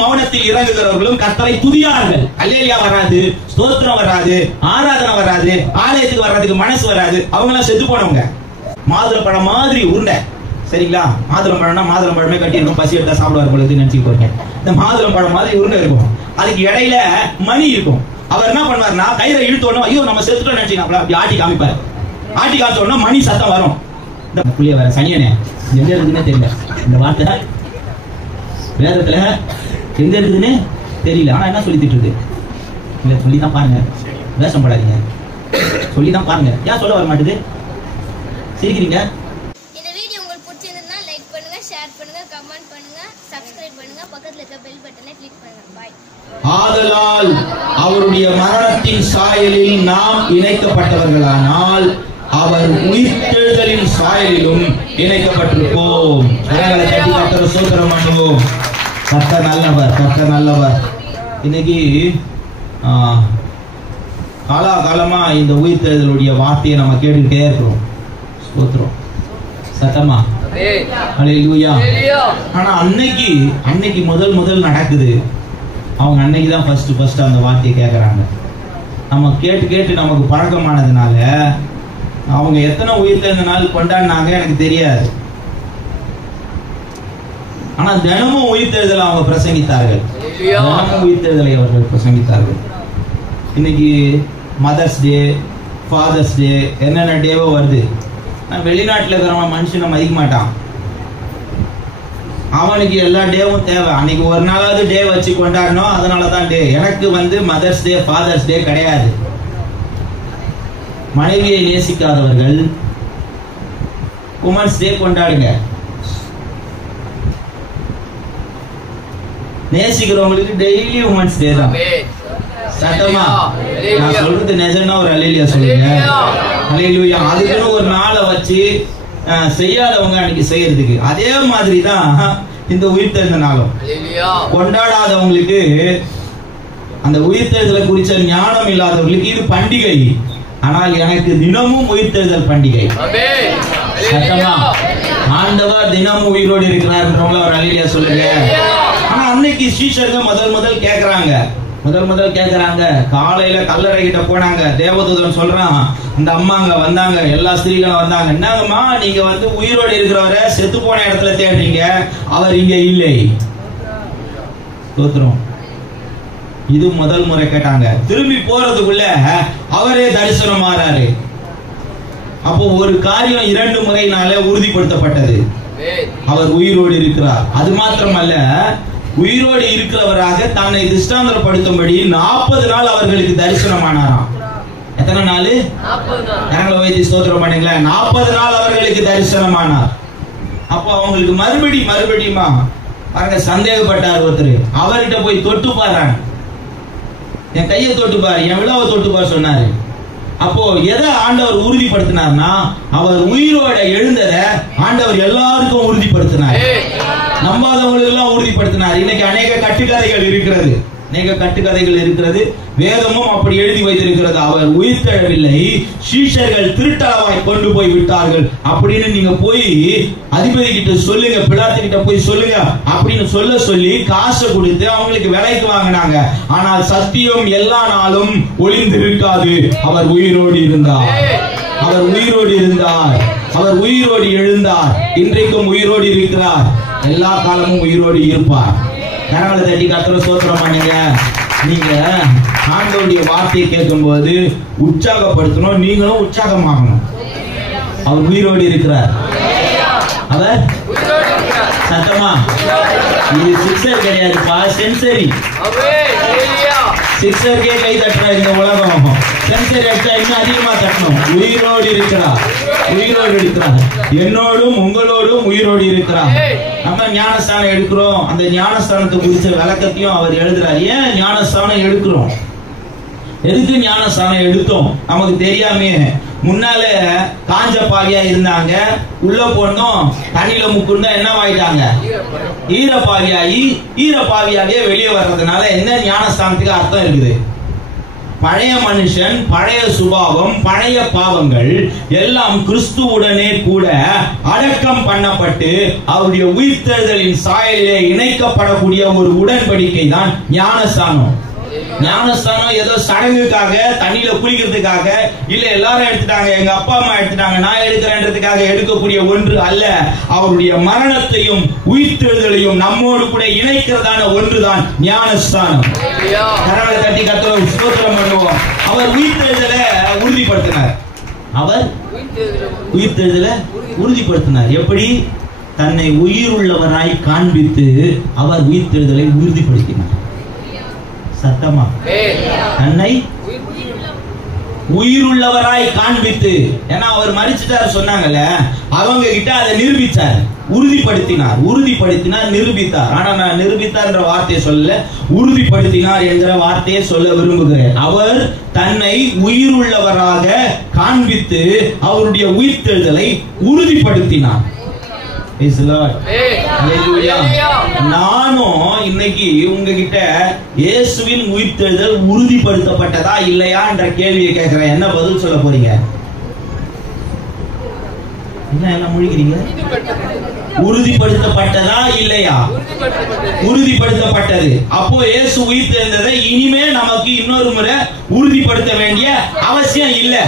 மௌனத்தில் இறங்குகிறவர்களும் கர்த்தரை துதியார்கள். அல்லேலியா வராது, ஸ்தோத்திரம் வராது, ஆராதனை வராது, ஆலயத்துக்கு வர்றதுக்கு மனசு வராது. அவங்க எல்லாம் செத்து போனவங்க. மாதுளம்பழம் மாதிரி உருண்டை, சரிங்களா? மாதுளம்பழம்னா மாதுளம்பழமே கட்டி இருக்கும், பசி எடுத்தா சாப்பிடுவார் பொழுது நினைச்சுட்டு போறேன். இந்த மாதுளம்பழம் மாதிரி உருண்டை இருக்கும், அதுக்கு இடையில மணி இருக்கும். அவர் என்ன பண்ணுவார்னா கயிறை இழுத்தோன்னு ஐயோ நம்ம செத்துட்டோம் நினைச்சீங்க அப்படி ஆட்டி காமிப்பார். ஆட்டி காமிச்சோன்னா மணி சத்தம் வரும். இந்த புள்ளிய வர சனியனே எங்க இருக்குதுன்னே தெரியல. இந்த வார்த்தை வேதத்துல எங்க இருக்குதுன்னு தெரியல. ஆனா என்ன சொல்லிட்டு இருக்கு? இல்ல சொல்லிதான் பாருங்க, வேஷம் படாதீங்க, சொல்லிதான் பாருங்க. ஏன் சொல்ல வர மாட்டேது? சிரிக்கிறீங்க. இந்த வீடியோ உங்களுக்கு பிடிச்சிருந்தா லைக் பண்ணுங்க, ஷேர் பண்ணுங்க, கமெண்ட் பண்ணுங்க, சப்ஸ்கிரைப் பண்ணுங்க, பக்கத்துல இருக்க பெல் பட்டனை கிளிக் பண்ணுங்க. பை. ஆதலால் அவருடைய மரணத்தின் சாயலில் நாம் இணைக்கப்பட்டவர்களானால் அவர் உயிர்த்தெழுதலின் சாயலிலும் இணைக்கப்பட்டிருப்போம். கர்த்தரை ஸ்தோத்திரம் பண்ணுவோம். கர்த்தர் நல்லவர், கர்த்தர் நல்லவர். இன்னைக்கு காலகாலமா இந்த உயிர்த்தெழுதலுடைய வார்த்தையை நம்ம கேட்டுக்கிட்டே இருக்கிறோம். ஸ்தோத்திரம் சத்தமா அல்லேலூயா. ஆனா அன்னைக்கு முதல் நடக்குது. அவங்க அன்னைக்கு தான் ஃபர்ஸ்ட் அந்த வார்த்தையை கேட்கறாங்க. நம்ம கேட்டு நமக்கு பழக்கமானதுனால அவங்க எத்தனை உயிர்த்தெழுந்த நாள் கொண்டாடினாங்க எனக்கு தெரியாது. ஆனா தினமும் உயிர்த்தெழுதலை அவங்க பிரசங்கித்தார்கள். தினமும் உயிர்த்தெழுதலை அவர்கள் பிரசங்கித்தார்கள். இன்னைக்கு மதர்ஸ் டே, ஃபாதர்ஸ் டே, என்னென்ன டேவோ வருது. வெளிநாட்டுல இருக்கிறவன் மனுஷனை மதிக்க மாட்டான். அவனுக்கு எல்லா டேவும் தேவை. அன்னைக்கு ஒரு நாளாவது டே வச்சு கொண்டாடணும், அதனாலதான் டே. எனக்கு மதர்ஸ் டே, ஃபாதர்ஸ் டே கிடையாது. மனைவியை நேசிக்காதவர்கள் உமன்ஸ் டே கொண்டாடுங்க. நேசிக்கிறவங்களுக்கு டெய்லி உமன்ஸ் டே தான். சட்டமா நான் சொல்றது நிஜம்னா ஒரு அல்லேலூயா சொல்லுங்க. அல்லேலூயா. அதுக்குன்னு ஒரு நாளை வச்சு செய்யாதவங்க அன்னைக்கு செய்யறதுக்கு. அதே மாதிரி தான் இந்த உயிர்த்தெழுந்த நாளும். கொண்டாடாதவங்களுக்கு, அந்த உயிர்த்தெழுதலை குறிச்ச ஞானம் இல்லாதவர்களுக்கு இது பண்டிகை. ஆனால் எனக்கு தினமும் உயிர்த்தெழுதல் பண்டிகை. சத்தமா ஆண்டவர் தினமும் உயிரோடு இருக்கிறார்ன்றவங்கள ஒரு அல்லேலூயா சொல்லுங்க. ஆனா அன்னைக்கு சீஷர்கள் முதல் கேக்குறாங்க. காலையில கல்லறை கிட்ட போனாங்க. தேவதூதன் சொல்றான், இந்த அம்மா அங்க வந்தாங்க, எல்லா ஸ்திரீகளும் வந்தாங்க. என்னங்கம்மா நீங்க உயிரோடு இருக்கிறவரை செத்து போன இடத்துல தேடுறீங்க, அவர் இங்க இல்லை. ஸ்தோத்திரம். இது முதல் முறை கேட்டாங்க. திரும்பி போறதுக்குள்ள அவரே தரிசனம் மாறாரு. அப்போ ஒரு காரியம் 2 முறையினால உறுதிப்படுத்தப்பட்டது. அவர் உயிரோடு இருக்கிறார். அது மாத்திரமல்ல, உயிரோடு இருக்கிறவராக தன்னை திஷ்டாந்தரப்படுத்தும்படி 40 நாள் அவர்களுக்கு தரிசனமானாராம். எத்தனை நாள்? 40 வைத்து ஸ்தோத்திரம் பண்ணுங்களேன். 40 நாள் அவர்களுக்கு தரிசனமானார். அப்போ அவங்களுக்கு மறுபடியுமா பாருங்க, சந்தேகப்பட்டார் ஒருத்தர். அவர்கிட்ட போய் தொட்டு பாரு, என் கையை தொட்டு பாரு, என் விழாவை தொட்டு பாரு சொன்னாரு. அப்போ எதை ஆண்டவர் உறுதிப்படுத்தினார்னா, அவர் உயிரோட எழுந்ததை ஆண்டவர் எல்லாருக்கும் உறுதிப்படுத்தினார். நம்பாதவங்களுக்கு எல்லாம் உறுதிப்படுத்தினார். இன்னைக்கு அநேக கட்டுக்கதைகள் இருக்கிறது. வேதமும் அப்படி எழுதி வைத்திருக்கிறது. அவர் உயிர்த்தெழவில்லை, சீஷர்கள் திருட்டளவாய் கொண்டு போய் விட்டார்கள் அப்படின்னு நீங்க போய் அதிபதி கிட்ட சொல்லுங்க, பிலாத்து கிட்ட போய் சொல்லுங்க அப்படின்னு சொல்லி காசை கொடுத்து அவங்களுக்கு விலைக்கு வாங்கினாங்க. ஆனால் சத்தியம் எல்லா நாளும் ஒளிந்திருக்காது. அவர் உயிரோடு இருந்தார். அவர் உயிரோடு எழுந்தார். இன்றைக்கும் உயிரோடு இருக்கிறார். எல்லா காலமும் உயிரோடு இருப்பார். கரங்களை தட்டி கர்த்தரை ஸ்தோத்திரம் பண்ணுங்க. நீங்க ஆண்டவருடைய வார்த்தையை கேட்கும் போது உற்சாகப்படுத்தணும், நீங்களும் உற்சாகமாகணும். அவர் உயிரோடு இருக்கிறார். அவர் சத்தமா, இது சிக்ஸர் கிடையாதுப்பா, சென்சரி. சிக்ஸருக்கே கை தட்டுற இந்த உலகம், சென்சரி அடிச்சா இன்னும் அதிகமா தட்டணும். உயிரோடு இருக்கிறார். என்னோடும் உங்களோடும் உயிரோடு இருக்கிறார். நம்ம ஞானஸ்தானம் எடுக்கிறோம். அந்த ஞானஸ்தானத்தை குறிச்ச விளக்கத்தையும் அவர் எழுதுறாரு. ஏன் ஞானஸ்தானம் எடுக்கிறோம், எதுக்கு ஞானஸ்தானம் எடுத்தோம் நமக்கு தெரியாமே. முன்னால காஞ்ச பாவியா இருந்தாங்க, உள்ள போனோம் தண்ணியில முக்குன்னா என்ன ஆயிட்டாங்க, ஈரப்பாவியாகி ஈரப்பாவியாவே வெளியே வர்றதுனால என்ன ஞானஸ்தானத்துக்கு அர்த்தம் இருக்குது? பழைய மனுஷன், பழைய சுபாவம், பழைய பாவங்கள் எல்லாம் கிறிஸ்துவுடனே கூட அடக்கம் பண்ணப்பட்டு அவருடைய உயிர்த்தெழுதலின் சாயலிலே இணைக்கப்படக்கூடிய ஒரு உடன்படிக்கை தான் ஞானஸ்தானம். ஞானஸ்தானம் ஏதோ சடங்குக்காக, தண்ணியில குளிக்கிறதுக்காக, இல்ல எல்லாரும் எடுத்துட்டாங்க, எங்க அப்பா அம்மா எடுத்துட்டாங்க, நான் எடுக்கிறேன்றதுக்காக எடுக்கக்கூடிய ஒன்று அல்ல. அவருடைய மரணத்தையும் உயிர்த்தெழுதலையும் நம்மோடு கூட இணைக்கிறதான ஒன்றுதான் ஞானஸ்தானம். கரங்களை தட்டி கர்த்தருக்கு ஸ்தோத்திரம் பண்ணுவோம். அவர் உயிர்த்தெழுதலை உறுதிப்படுத்தினார். அவர் உயிர்த்தெழுதலை உறுதிப்படுத்தினார். எப்படி? தன்னை உயிருள்ளவராய் காண்பித்து அவர் உயிர்த்தெழுதலை உறுதிப்படுத்தினார். சத்தமா? தன்னை உயிருள்ளவராய் காண்பித்து. ஏன்னா அவர் மரிச்சிட்டார் சொன்னாங்கல்ல, அவங்க கிட்ட அதை நிரூபித்தார், உறுதிப்படுத்தினார். உறுதிப்படுத்தினார், நிரூபித்தார். ஆனா நான் நிரூபித்தார் என்ற வார்த்தையை சொல்ல, உறுதிப்படுத்தினார் என்கிற வார்த்தையை சொல்ல விரும்புகிறேன். அவர் தன்னை உயிருள்ளவராக காண்பித்து அவருடைய உயிர்த்தெழுதலை உறுதிப்படுத்தினார். நானும் இன்னைக்கு உங்ககிட்ட இயேசுவின் உயிர்த்தெழுதல் உறுதிப்படுத்தப்பட்டதா இல்லையா என்ற கேள்வியை கேட்கிறேன். என்ன பதில் சொல்ல போறீங்க? என்ன முழிக்கிறீங்க? உறுதிப்படுத்தப்பட்டதா இல்லையா? உறுதிப்படுத்தப்பட்டது. அப்போ இயேசு உயிர்த்தெழுந்ததை இனிமே நமக்கு இன்னொரு முறை உறுதிப்படுத்த வேண்டிய அவசியம் இல்லை.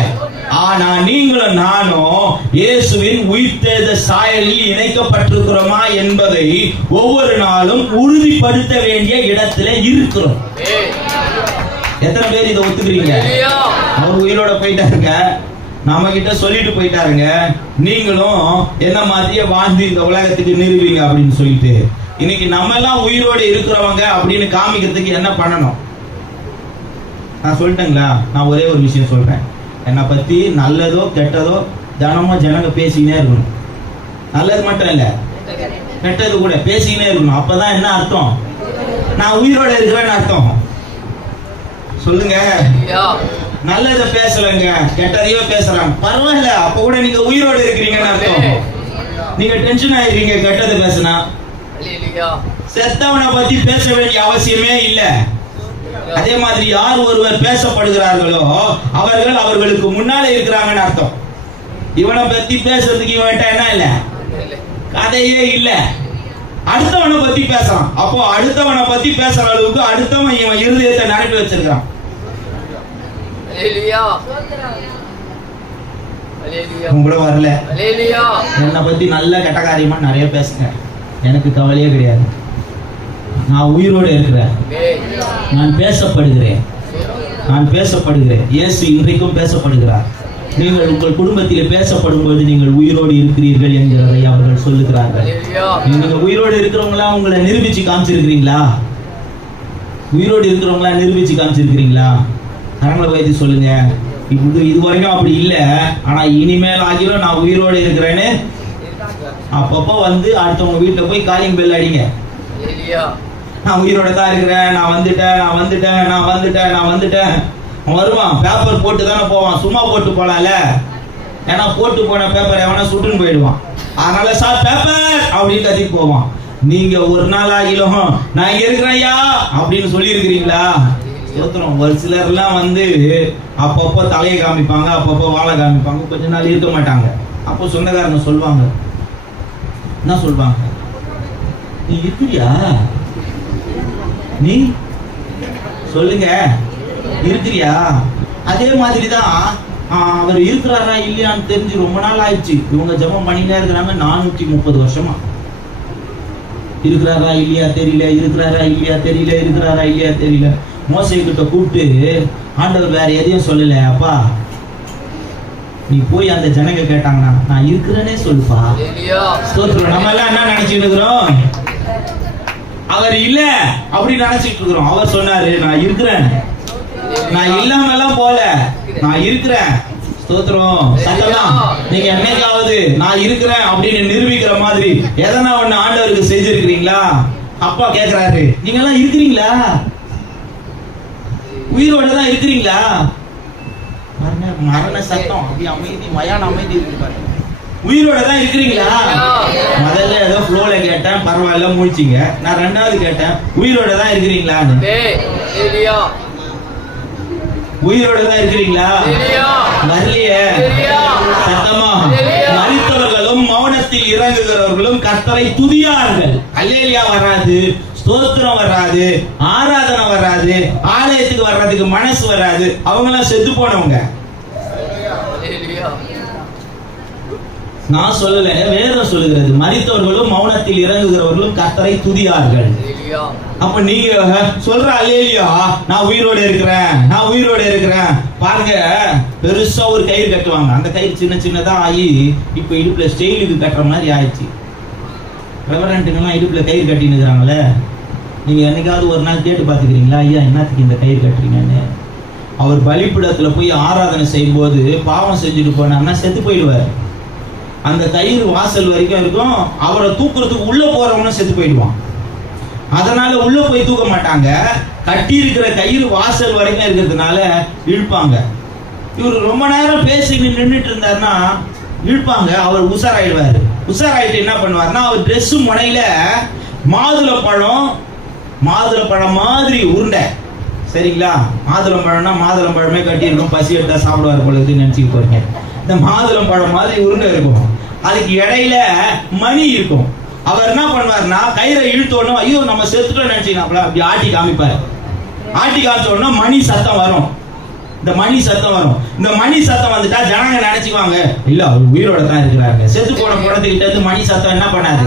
ஆனா நீங்களும் நானும் இயேசுவின் உயிர்த்தெழுந்த சாயலில் இணைக்கப்பட்டிருக்கிறோமா என்பதை ஒவ்வொரு நாளும் உறுதிப்படுத்த வேண்டிய இடத்துல இருக்கிறோம். எத்தனை பேர் இதை ஒத்துக்கிறீங்க? அவர் உயிரோட போயிட்டாருங்க, நம்ம கிட்ட சொல்லிட்டு போயிட்டாருங்க, நீங்களும் என்ன மாதிரியே வாழ்ந்து இந்த உலகத்துக்கு நிறுவீங்க அப்படின்னு சொல்லிட்டு இன்னைக்கு நம்ம எல்லாம் உயிரோடு இருக்கிறவங்க அப்படின்னு காமிக்கிறதுக்கு என்ன பண்ணணும்? நான் சொல்லிட்டேங்களா? நான் ஒரே ஒரு விஷயம் சொல்றேன். என்னை பத்தி நல்லதோ கெட்டதோ தினமும் ஜனங்க பேசிக்கினே இருக்கணும். நல்லது மட்டும் இல்ல, கெட்டது கூட பேசிக்கினே இருக்கணும். அப்பதான் என்ன அர்த்தம்? நான் உயிரோட இருக்கிறேன்னு அர்த்தம். சொல்லுங்க. நல்லத பேசலங்க, கெட்டதையோ பேசுறாங்க, பரவாயில்ல, அப்ப கூட நீங்க உயிரோட இருக்கிறீங்கன்னு அர்த்தம். நீங்க டென்ஷன் ஆயிருக்கீங்க கெட்டதை பேசினா. செத்தவனை பத்தி பேச வேண்டிய அவசியமே இல்ல. அதே மாதிரி யார் ஒருவர் பேசப்படுகிறார்களோ அவர்கள் அவர்களுக்கு முன்னாலே இருக்கிறாங்கன்னு அர்த்தம். இவனை பத்தி பேசுறதுக்கு இவன்ட்ட என்ன இல்ல, கதையே இல்ல. அடுத்தவனை பத்தி பேசலாம். அப்போ அடுத்தவனை பத்தி பேசுற அளவுக்கு அடுத்தவன் இவன் இருதயத்தை நிரப்பி வச்சிருக்கான். கூட வரல, என்னை பத்தி நல்ல கெட்ட காரியமா நிறைய பேசுங்க, எனக்கு கவலையே கிடையாது. நான் உயிரோடு இருக்கிறேன், நான் பேசப்படுகிறேன், நான் பேசப்படுகிறேன். இயேசு இன்றைக்கும் பேசப்படுகிறார். நீங்கள் உங்கள் குடும்பத்தில் பேசப்படும் பொழுது நீங்கள் உயிரோடு இருக்கிறீர்கள் என்கிறதை அவர்கள் சொல்லுகிறார்கள். நீங்க உயிரோடு இருக்கிறவங்களா உங்களை நிரூபிச்சு காமிச்சிருக்கிறீங்களா? உயிரோடு இருக்கிறவங்களா நிரூபிச்சு காமிச்சிருக்கிறீங்களா? கரங்களை வைத்து சொல்லுங்க. இது வரைக்கும் அப்படி இல்ல, ஆனா இனிமேல் ஆகிரும் நான் உயிரோடு இருக்கிறேன்னு அப்பப்போ வந்து அடுத்தவங்க வீட்டுல போய் காலிங் பெல் அடிங்க. நான் உயிரோட தான் இருக்கிறேன், நான் வந்துட்டேன், நான் வந்துட்டேன், நான் வந்துட்டேன், நான் வந்துட்டேன். வருவான், பேப்பர் போட்டு தானே போவான், சும்மா போட்டு போலாம்ல. ஏன்னா போட்டு போன பேப்பர் எவனா சுட்டுன்னு போயிடுவான். அதனால சார் பேப்பர் அப்படின்னு கத்திட்டு போவான். நீங்க ஒரு நாள் ஆகிலும் நான் இங்க இருக்கிறேன்யா அப்படின்னு சொல்லி இருக்கிறீங்களா? ஒரு சிலர் எல்லாம் வந்து அப்பப்போ தலையை காமிப்பாங்க, அப்பப்போ வாழை காமிப்பாங்க, கொஞ்ச நாள் இருக்க மாட்டாங்க. அப்போ சொந்தக்காரங்க சொல்லுவாங்க, என்ன சொல்லுவாங்க, நீ இருக்கிறியா, நீ சொல்லுங்க இருக்கிறியா? அதே மாதிரிதான் அவர் இருக்கிறாரா இல்லையான்னு தெரிஞ்சு ரொம்ப நாள் ஆயிடுச்சு. இவங்க ஜெபம் பண்ணிட்டே இருக்கிறாங்க 430 வருஷமா. இருக்கிறாரா இல்லையா தெரியல, இருக்கிறாரா இல்லையா தெரியல, இருக்கிறாரா இல்லையா தெரியல. மோசே கிட்ட கூப்பிட்டு ஆண்டவர் வேற எதையும் சொல்லல, அப்பா நீ போய் அந்த ஜனங்க கேட்டாங்கன்னா நான் இருக்கிறேனே சொல்லுப்பா. நம்ம எல்லாம் என்ன நினைச்சிட்டு இருக்கிறோம்? அவர் இல்ல அப்படி நினைச்சிட்டு இருக்கிறோம். அவர் சொன்னாரு நான் இருக்கிறேன், நான் இல்லாம எல்லாம் போல, நான் இருக்கிறேன். ஸ்தோத்திரம். சத்தலாம். நீங்க என்னைக்காவது நான் இருக்கிறேன் அப்படின்னு நிரூபிக்கிற மாதிரி எதனா ஒண்ணு ஆண்டவருக்கு செஞ்சிருக்கிறீங்களா? அப்பா கேக்குறாரு, நீங்க எல்லாம் இருக்கிறீங்களா? உயிரோட தான் இருக்கிறீங்களா? மரண சத்தம் அப்படி அமைதி, மயான அமைதி இருக்கு பாருங்க. உயிரோட தான் இருக்கிறீங்களா? முதல்ல ஏதோ ஃப்ளோல கேட்டேன், பரவாயில்ல முடிச்சிங்க. நான் ரெண்டாவது கேட்டேன், உயிரோட தான் இருக்கிறீங்களான்னு. உயிரோட தான் இருக்கிறீங்களா? வரலையே. சத்தமா மரித்தவர்களும் மௌனத்தில் இறங்குகிறவர்களும் கர்த்தரை துதியார்கள். அல்லேலியா வராது, ஸ்தோத்திரம் வராது, ஆராதனை வராது, ஆலயத்துக்கு வர்றதுக்கு மனசு வராது. அவங்க எல்லாம் செத்து போனவங்க. நான் சொல்லல, வேதம் சொல்லுகிறது. மரித்தவர்களும் மௌனத்தில் இறங்குகிறவர்களும் கர்த்தரை துதியார்கள். அப்ப நீங்க சொல்ற அல்லேலியா, நான் உயிரோட இருக்கிறேன், நான் உயிரோட இருக்கிறேன். பாருங்க, பெருசா ஒரு கயிறு கட்டுவாங்க. அந்த கயிறு சின்ன சின்னதா ஆகி இப்ப இடுப்புல ஸ்டெயிலுக்கு கட்டுற மாதிரி ஆயிடுச்சு. ரெவரண்ட்டுங்கெல்லாம் இடுப்புல கயிறு கட்டினுக்கிறாங்களே. நீங்க என்னைக்காவது ஒரு நாள் கேட்டு பாத்துக்கிறீங்களா, ஐயா என்னத்துக்கு இந்த கயிறு கட்டுறீங்கன்னு? அவர் பலிபீடத்துல போய் ஆராதனை செய்யும் போது பாவம் செஞ்சுட்டு போனாங்கன்னா செத்து போயிடுவார். அந்த கயிறு வாசல் வரைக்கும் இருக்கும். அவரை தூக்குறதுக்கு உள்ள போறவனும் செத்து போயிடுவான். அதனால உள்ள போய் தூக்க மாட்டாங்க. கட்டி இருக்கிற கயிறு வாசல் வரைக்கும் இருக்கிறதுனால இழுப்பாங்க. இவர் ரொம்ப நேரம் பேசி நின்றுட்டு இருந்தாருன்னா இழுப்பாங்க. அவர் உஷாராயிடுவாரு. உஷாராயிட்டு என்ன பண்ணுவாருன்னா, அவர் ட்ரெஸ் முனையில மாதுளப்பழம் மாதிரி உருண்டை, சரிங்களா? மாதுளம்பழம்னா மாதுளம்பழமே கட்டி இருக்கும். பசி எடுத்தா சாப்பிடுவார் போல நினைச்சுட்டு போறீங்க. இந்த மாதுளம்பழம் மாதிரி உருண்டை இருக்கும். அதுக்கு இடையில மணி இருக்கும். அவர் என்ன பண்ணுவாருன்னா, கயிறை இழுத்தோடனும் ஐயோ நம்ம செத்துட்டோம் நினைச்சீங்கன்னா அப்படி ஆட்டி காமிப்பாரு. ஆட்டி காமிச்சோடனே மணி சத்தம் வரும். இந்த மணி சத்தம் வரும். இந்த மணி சத்தம் வந்துட்டா ஜனங்க நினைச்சுக்குவாங்க, இல்ல அவர் உயிரோட தான் இருக்கிறாங்க. செத்து போன குடத்துக்கிட்ட இருந்து மணி சத்தம் என்ன பண்ணாது,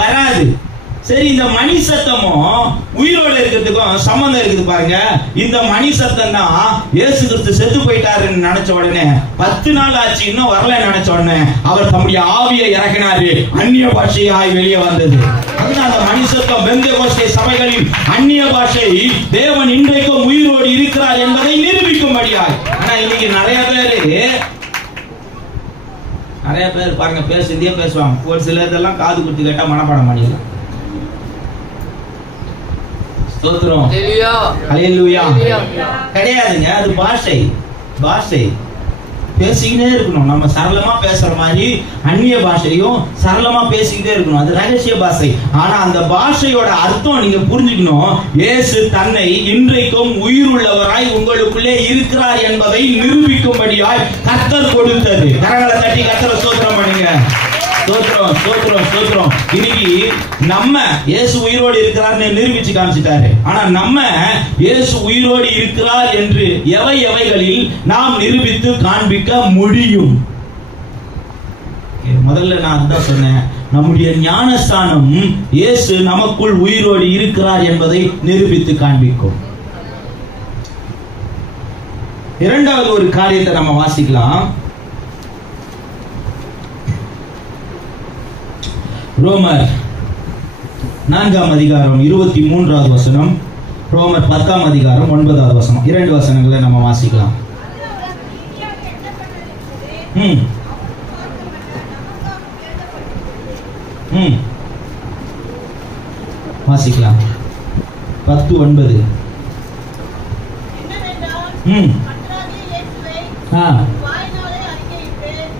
வராது. சரி, இந்த மணி சத்தமும் உயிரோட இருக்கிறதுக்கும் சம்பந்தம் இருக்குது பாருங்க. இந்த மணி சத்தம் தான் இயேசு கிறிஸ்து செத்து போயிட்டாருன்னு நினைச்ச உடனே 10 நாள் ஆச்சு இன்னும் வரல நினைச்ச உடனே அவர் தம்முடைய ஆவியை இறக்கினாரு. அந்நிய பாஷையாய் வெளியே வந்தது. அந்த மணி சத்தம் பெந்தெகோஸ்தே சபைகளில் அந்நிய பாஷை தேவன் இன்றைக்கும் உயிரோடு இருக்கிறார் என்பதை நிரூபிக்கும்படியாய். ஆனா இன்னைக்கு நிறைய பேர் பாருங்க பேசுறதே பேசுவாங்க. ஒரு சிலதெல்லாம் காது குத்து கேட்டா மனப்பாடம் பண்ணிடலாம். ஸ்தோத்திரம், ஹல்லேலூயா. கிடையாதுங்க, அது பாஷை பேசிக்கிட்டே இருக்கணும். நம்ம சரளமா பேசுற மாதிரி அந்நிய பாஷையும் சரளமா பேசிக்கிட்டே இருக்கணும். அது ரகசிய பாஷை. ஆனா அந்த பாஷையோட அர்த்தம் நீங்க புரிஞ்சுக்கணும். இயேசு தன்னை இன்றைக்கும் உயிருள்ளவராய் உங்களுக்குள்ளே இருக்கிறார் என்பதை நிரூபிக்கும்படியாய் கர்த்தர் கொடுத்தது. கரங்களை தட்டி கர்த்தரை ஸ்தோத்திரம் பண்ணுங்க. ஸ்தோத்திரம். இன்னைக்கு நம்ம இயேசு உயிரோடு இருக்கிறார் நிரூபிச்சு காமிச்சிட்டாரு. ஆனா நம்ம இயேசு உயிரோடு இருக்கிறார் என்று எவைகளில் நாம் நிரூபித்து காண்பிக்க முடியும்? முதல்ல நான் அதுதான் சொன்னேன். நம்முடைய ஞானஸ்தானம் இயேசு நமக்குள் உயிரோடு இருக்கிறார் என்பதை நிரூபித்து காண்பிக்கும். இரண்டாவது ஒரு காரியத்தை நம்ம வாசிக்கலாம். ரோமர் 4ஆம் அதிகாரம் 23வது வசனம், ரோமர் 10ஆம் அதிகாரம் 9வது வசனம். 2 வசனங்களை நம்ம வாசிக்கலாம். வாசிக்கலாம். 10:9.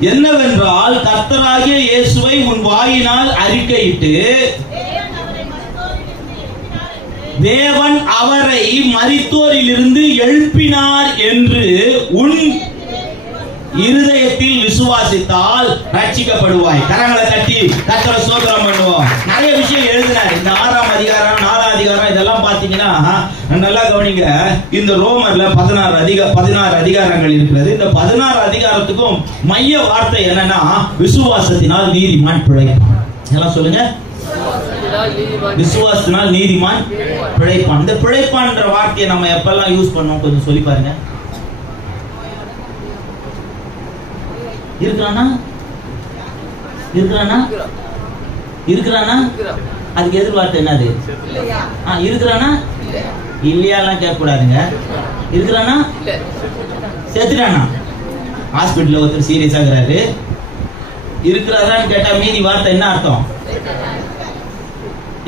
என்னவென்றால் கர்த்தராகிய இயேசுவை உன் வாயினால் அறிக்கையிட்டு தேவன் அவரை மரித்தோரிலிருந்து எழுப்பினார் என்று உன் இருதயத்தில் விசுவாசித்தால் ரட்சிக்கப்படுவாய். கரங்களை தட்டி கர்த்தரை ஸ்தோத்திரம் பண்ணுவோம். நிறைய விஷயம் எழுதினார். இந்த 6ஆம் அதிகாரம் 4ஆம் அதிகாரம் இதெல்லாம் பாத்தீங்கன்னா நல்லா கவனிங்க. இந்த ரோமர்ல 16 அதிகாரங்கள் இருக்கிறது. இந்த 16 அதிகாரத்துக்கும் மைய வார்த்தை என்னன்னா, விசுவாசத்தினால் நீதிமான் பிழைப்பான். எல்லாம் சொல்லுங்க, விசுவாசத்தினால் நீதிமான் பிழைப்பான். இந்த பிழைப்பான்ற வார்த்தையை நம்ம எப்பெல்லாம் யூஸ் பண்ணோம் கொஞ்சம் சொல்லி பாருங்க. இருக்கிறானா அதுக்கு எதிர்பார்த்து என்னது? இருக்கிறானா இல்லையாலாம் கேட்க கூடாதுங்க. இருக்கிறானா செத்துட்டானா? ஹாஸ்பிட்டல்ல ஒருத்தர் சீரியஸா இருக்கிறாரு. இருக்கிறாரான்னு கேட்டா மீதி வார்த்தை என்ன அர்த்தம்?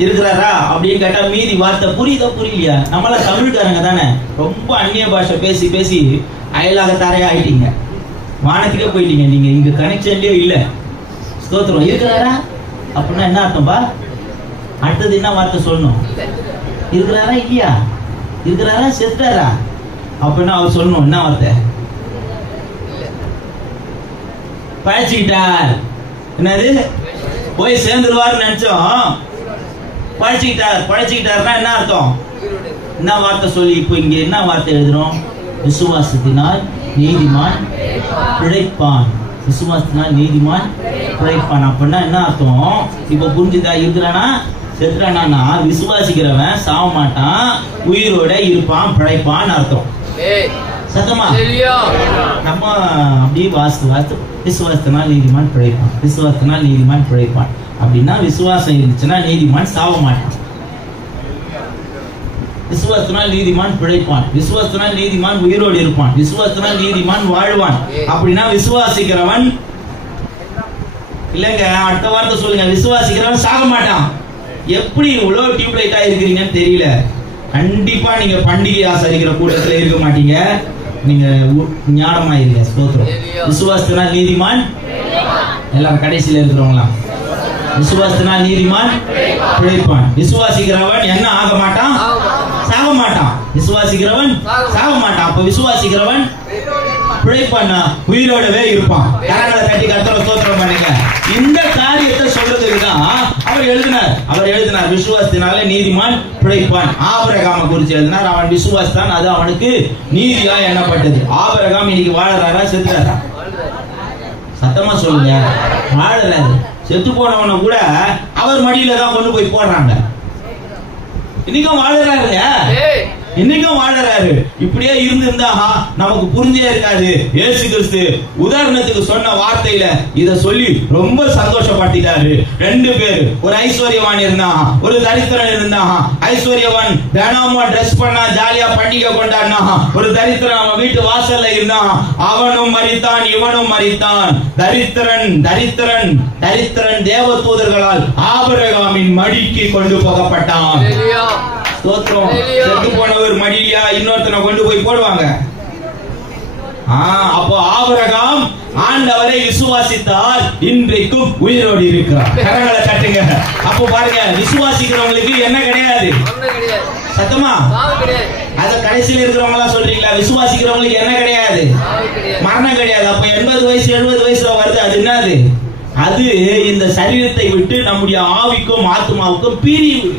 இருக்கிறாரா அப்படின்னு கேட்டா மீதி வார்த்தை புரியுதா புரியலையா? நம்மள தமிழ்காரங்க தானே ரொம்ப அந்நிய பாஷை பேசி பேசி அயலாக தரையா ஆயிட்டீங்க. வானத்துக்கே போயிட்டீங்க. நீங்க இங்க கனெக்ஷன்லயே இல்ல. ஸ்தோத்திரம். இருக்கிறாரா அப்படின்னா என்ன அர்த்தம்பா? அடுத்தது என்ன வார்த்தை சொல்லணும்? இருக்கிறாரா இல்லையா? இருக்கிறாரா செத்துறாரா? அப்படின்னா அவர் சொல்லணும் என்ன வார்த்தை? பழச்சிக்கிட்டார். என்னது? போய் சேர்ந்துருவாருன்னு நினைச்சோம். பழச்சிக்கிட்டாருன்னா என்ன அர்த்தம்? என்ன வார்த்தை சொல்லி இப்போ இங்க என்ன வார்த்தை எழுதுறோம்? விசுவாசத்தினால் நீதிமான் பிழைப்பான். விசுவாசத்தினால் நீதிமான் பிழைப்பான். அப்படின்னா என்ன அர்த்தம்? இப்ப புரிஞ்சுதா? இருக்கிறானா செத்துறானா? விசுவாசிக்கிறவன் சாவ மாட்டான், உயிரோட இருப்பான், பிழைப்பான் அர்த்தம். சத்தமா நம்ம அப்படியே வாஸ்து விசுவாசத்தினால் நீதிமான் பிழைப்பான், விசுவாசத்தினால் நீதிமான் பிழைப்பான். அப்படின்னா விசுவாசம் இருந்துச்சுன்னா நீதிமான் சாவ மாட்டான். விசுவாசத்தினால் நீதிமான் பிழைப்பான், விசுவாசத்தினால் நீதிமான் உயிரோடு இருப்பான், விசுவாசத்தினால் நீதிமான் வாழ்வான். அப்படின்னா விசுவாசிக்கிறவன் இல்லங்க, அடுத்த வார்த்தை சொல்லுங்க, விசுவாசிக்கிறவன் சாக மாட்டான். எப்படி இவ்வளவு டியூப்லைட்டா இருக்கிறீங்கன்னு தெரியல. கண்டிப்பா நீங்க பண்டிகை ஆசரிக்கிற கூட்டத்துல இருக்க மாட்டீங்க. நீங்க ஞானமா இருங்க. ஸ்தோத்திரம். விசுவாசத்தினால் நீதிமான், எல்லாரும் கடைசியில இருக்கிறவங்களா, விசுவாசத்தினால் நீதிமான் பிழைப்பான். விசுவாசிக்கிறவன் என்ன ஆக மாட்டான்? சாக மாட்டான். விசுவாசிக்கிறவன் சாக மாட்டான். அப்ப விசுவாசிக்கிறவன் பிழைப்பான், உயிரோடவே இருப்பான். கரங்களை தட்டி கர்த்தரை ஸ்தோத்திரம் பண்ணுங்க. இந்த காரியத்தை சொல்றதுக்கு தான் அவர் எழுதினார். விசுவாசத்தினால நீதிமான் பிழைப்பான். ஆபிரகாமை குறித்து எழுதினார். அவன் விசுவாசத்தான், அது அவனுக்கு நீதியா எண்ணப்பட்டது. ஆபிரகாம் இன்னைக்கு வாழறாரா செத்துறாரா? சத்தமா சொல்லுங்க. வாழறாரு. செத்து போனவன கூட அவர் மடியில தான் கொண்டு போய் போடுறாங்க. இன்னைக்கும் வாழறாரு. இப்படியே இருந்திருந்தா நமக்கு புரிஞ்சே இருக்காது. இயேசு கிறிஸ்து உதாரணத்துக்கு சொன்ன வார்த்தையில இத சொல்லி ரொம்ப சந்தோஷப்பட்டாரு. 2 பேர், ஒரு ஐஸ்வர்யவான் இருந்தான், ஒரு தரித்திரன் இருந்தான். ஐஸ்வர்யவான் தினமா ட்ரெஸ் பண்ணா, ஜாலியா பண்டிகை கொண்டாடினா. ஒரு தரித்திரன் அவன் வீட்டு வாசல்ல இருந்தான். அவனும் மரித்தான், இவனும் மரித்தான். தரித்திரன் தேவதூதர்களால் ஆபிரகாமின் மடிக்கு கொண்டு போகப்பட்டான். ஸ்தோத்திரம். செத்து போனவர் மடியியா இன்னொருத்தனை கொண்டு போய் போடுவாங்க. அப்போ ஆபிரகாம் ஆண்டவரை விசுவாசித்தார், இன்றைக்கும் உயிரோடு இருக்கிறார். கரங்களை தட்டுங்க. அப்போ பாருங்க, விசுவாசிக்கிறவங்களுக்கு என்ன கிடையாது? சத்தமா அத கடைசியில் இருக்கிறவங்க எல்லாம் சொல்றீங்களா? விசுவாசிக்கிறவங்களுக்கு என்ன கிடையாது? மரணம் கிடையாது. அப்ப 80 வயசு 70 வயசுல வருது. அது என்னது? அது இந்த சரீரத்தை விட்டு நம்முடைய ஆவிக்கும் ஆத்மாவுக்கும் பிரிவு.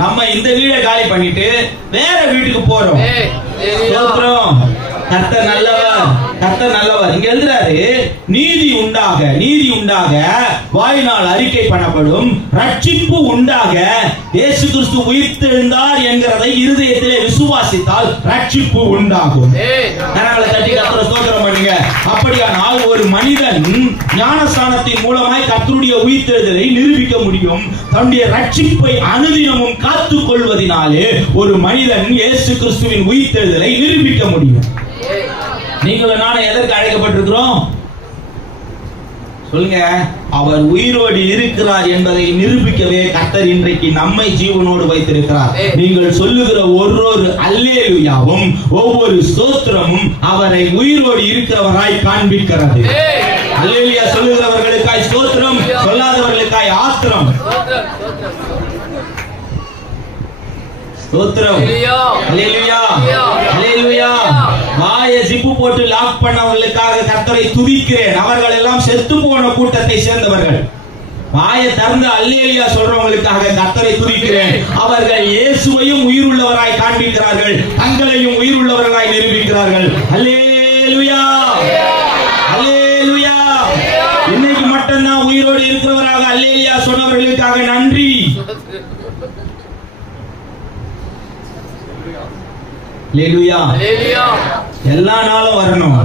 நம்ம இந்த வீடை காலி பண்ணிட்டு வேற வீட்டுக்கு போறோம். கர்த்தர் நல்லவர். இங்க எழுதுறாரு, நீதி உண்டாக வாயினால் அறிக்கை பண்ணப்படும், ரட்சிப்பு உண்டாக இயேசு கிறிஸ்து உயிர்த்தெழுந்தார் என்கிறதை இருதயத்திலே விசுவாசித்தால் ரட்சிப்பு உண்டாகும். கரங்களை தட்டி கர்த்தரை ஸ்தோத்திரம் பண்ணுங்க. அப்படியானால் ஒரு மனிதன் ஞானஸ்நானத்தின் மூலமாய் கர்த்தருடைய உயிர்த்தெழுதலை நிரூபிக்க முடியும். தன்னுடைய ரட்சிப்பை அனுதினமும் காத்துக் கொள்வதினாலே ஒரு மனிதன் இயேசு கிறிஸ்துவின் உயிர்த்தெழுதலை நிரூபிக்க முடியும். நீங்களும் நானும் எதற்கு அழைக்கப்பட்டிருக்கிறோம்? சொல்லுங்க. அவர் உயிரோடு இருக்கிறார் என்பதை நிரூபிக்கவே கர்த்தர் இன்றைக்கு நம்மை ஜீவனோடு வைத்திருக்கிறார். நீங்கள் சொல்லுகிற ஒரு அல்லேலூயாவும் ஒவ்வொரு ஸ்தோத்திரமும் அவரை உயிரோடு இருக்கிறவராய் காண்பிக்கிறது. அல்லேலூயா சொல்லுகிறவர்களுக்காய் ஸ்தோத்திரம், சொல்லாதவர்களுக்காய் ஆத்திரம். வாயை ஜிப்பு போட்டு லாக் பண்ணவர்களுக்காக கர்த்தரை துதிக்கிறேன். அவர்கள் எல்லாம் செத்து போன கூட்டத்தை சேர்ந்தவர்கள். வாயை திறந்து அல்லேலூயா சொல்றவங்களுக்காக கர்த்தரை துதிக்கிறேன். அவர்கள் இயேசுவையும் உயிருள்ளவராய் காண்பிக்கிறார்கள், தங்களையும் உயிருள்ளவர்களாய் நிரூபிக்கிறார்கள். அல்லேலூயா, அல்லேலூயா. இன்னைக்கு மட்டும்தான் உயிரோடு இருக்கிறவராக அல்லேலூயா சொன்னவர்களுக்காக நன்றி. எல்லா நாளும் வரணும்,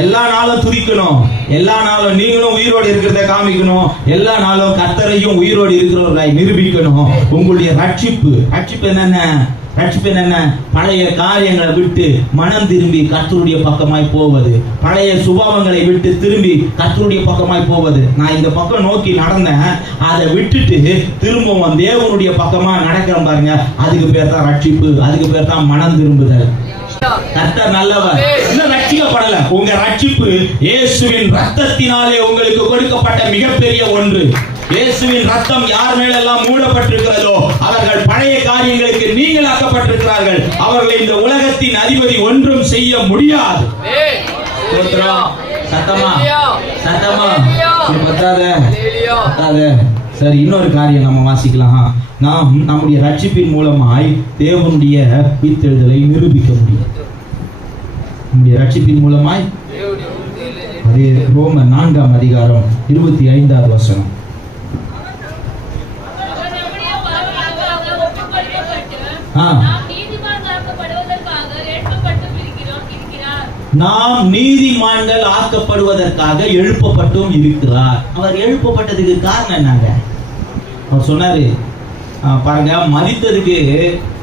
எல்லா நாளும் துதிக்கணும், எல்லா நாளும் நீங்களும் உயிரோடு இருக்கிறத காமிக்கணும், எல்லா நாளும் கர்த்தரையும் உயிரோடு இருக்கிறவர்களாய் நிரூபிக்கணும். உங்களுடைய ரட்சிப்பு என்னென்ன? பழைய காரியங்களை விட்டு மனம் திரும்பி கர்த்தருடைய பக்கமாய் போவது, பழைய சுபாவங்களை விட்டு திரும்பி கர்த்தருடைய பக்கமாய் போவது. நான் இந்த பக்கம் நோக்கி நடந்தேன், அதை விட்டுட்டு திரும்பவும் தேவனுடைய பக்கமா நடக்கிறேன் பாருங்க, அதுக்கு பேர் தான் ரட்சிப்பு, அதுக்கு பேர் தான் மனம் திரும்புதல். கர்த்தர் நல்லவர். இன்னும் ரட்சிக்கப்படல. உங்க ரட்சிப்பு இயேசுவின் ரத்தத்தினாலே உங்களுக்கு கொடுக்கப்பட்ட மிகப்பெரிய ஒன்று. இயேசுவின் ரத்தம் யார் மேலெல்லாம் மூடப்பட்டிருக்கிறதோ அவர்கள் பழைய காரியங்களுக்கு நீங்களாக்கப்பட்டிருக்கிறார்கள். அவர்களை இந்த உலகத்தின் அதிபதி ஒன்றும் செய்ய முடியாது. சத்தமா சத்தமா பத்தாத. சரி, இன்னொரு காரியம் நம்ம வாசிக்கலாம். நாம் நம்முடைய ரட்சிப்பின் மூலமாய் தேவனுடைய உயிர்த்தெழுதலை நிரூபிக்க முடியும். நம்முடைய ரட்சிப்பின் மூலமாய் அதே ரோமர் 4ஆம் அதிகாரம் 25வது வசனம். நாம் நீதிமான்கள் ஆக்கப்படுவதற்காக எழுப்பப்பட்டும் இருக்கிறார். அவர் எழுப்பப்பட்டதுக்கு காரணம் என்னங்க? அவர் சொன்னாரு பாருங்க, மரித்ததுக்கு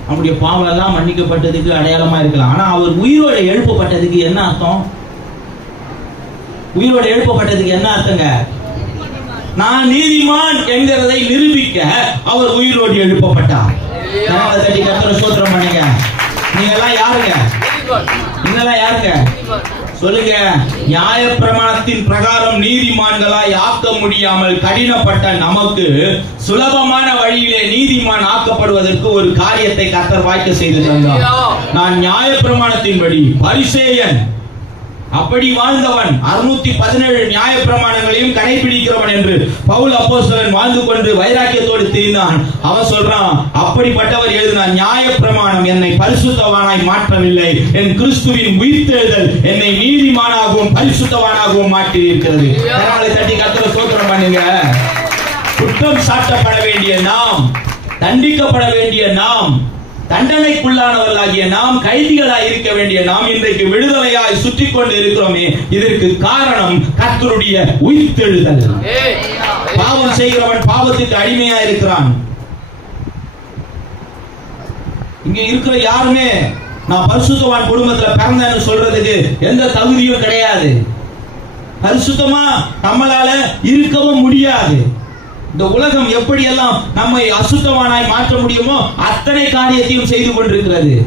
நம்முடைய பாவம் எல்லாம் மன்னிக்கப்பட்டதுக்கு அடையாளமா இருக்கலாம். ஆனா அவர் உயிரோட எழுப்பப்பட்டதுக்கு என்ன அர்த்தம்? உயிரோட எழுப்பப்பட்டதுக்கு என்ன அர்த்தங்க? நான் நீதிமான் என்கிறதை நிரூபிக்க அவர் உயிரோடு எழுப்பப்பட்டார். தட்டி கர்த்தரை ஸ்தோத்திரம் பண்ணுங்க. நீங்க எல்லாம் யாருங்க? நீங்கெல்லாம் யாருங்க சொல்லுங்க. நியாயப்பிரமாணத்தின் பிரகாரம் நீதிமான்களாய் ஆக்க முடியாமல் கடினப்பட்ட நமக்கு சுலபமான வழியிலே நீதிமான் ஆக்கப்படுவதற்கு ஒரு காரியத்தை கர்த்தர் வாய்க்க செய்து தந்தார். நான் நியாயப்பிரமாணத்தின்படி பரிசேயன், அப்படி வாழ்ந்தவன், 617 நியாயப்பிரமாணங்களையும் கடைபிடிக்கிறவன் என்று பவுல் அப்போஸ்தலன் வாழ்ந்து கொண்டு வைராக்கியத்தோடு திரிந்தான். அவன் சொல்றான், அப்படிப்பட்டவர் எழுதினார், நியாயப்பிரமாணம் என்னை பரிசுத்தவானாய் மாற்றவில்லை, என் கிறிஸ்துவின் உயிர்த்தெழுதல் என்னை நீதிமானாகவும் பரிசுத்தவானாகவும் மாற்றி இருக்கிறது. கரங்களை தட்டி கர்த்தரை ஸ்தோத்திரம் பண்ணுங்க. குற்றம் சாட்டப்பட வேண்டிய நாம், தண்டிக்கப்பட வேண்டிய நாம், தண்டனைக்குள்ளானவர்களாகிய நாம், கைதிகளாய் இருக்க வேண்டிய நாம் இன்றைக்கு விடுதலையாய் சுற்றி கொண்டு இருக்கிறோமே, இதற்கு காரணம் கர்த்தருடைய உயிர்த்தெழுதல். பாவம் செய்கிறவன் பாவத்துக்கு அடிமையா இருக்கிறான். இங்க இருக்கிற யாருமே நான் பரிசுத்தவான் குடும்பத்துல பிறந்தேன்னு சொல்றதுக்கு எந்த தகுதியும் கிடையாது. பரிசுத்தமா நம்மளால இருக்கவும் முடியாது. இந்த உலகம் எப்படியெல்லாம் நம்மை அசுத்தவானாய் மாற்ற முடியுமோ அத்தனை காரியத்தையும் செய்து கொண்டிருக்கிறது.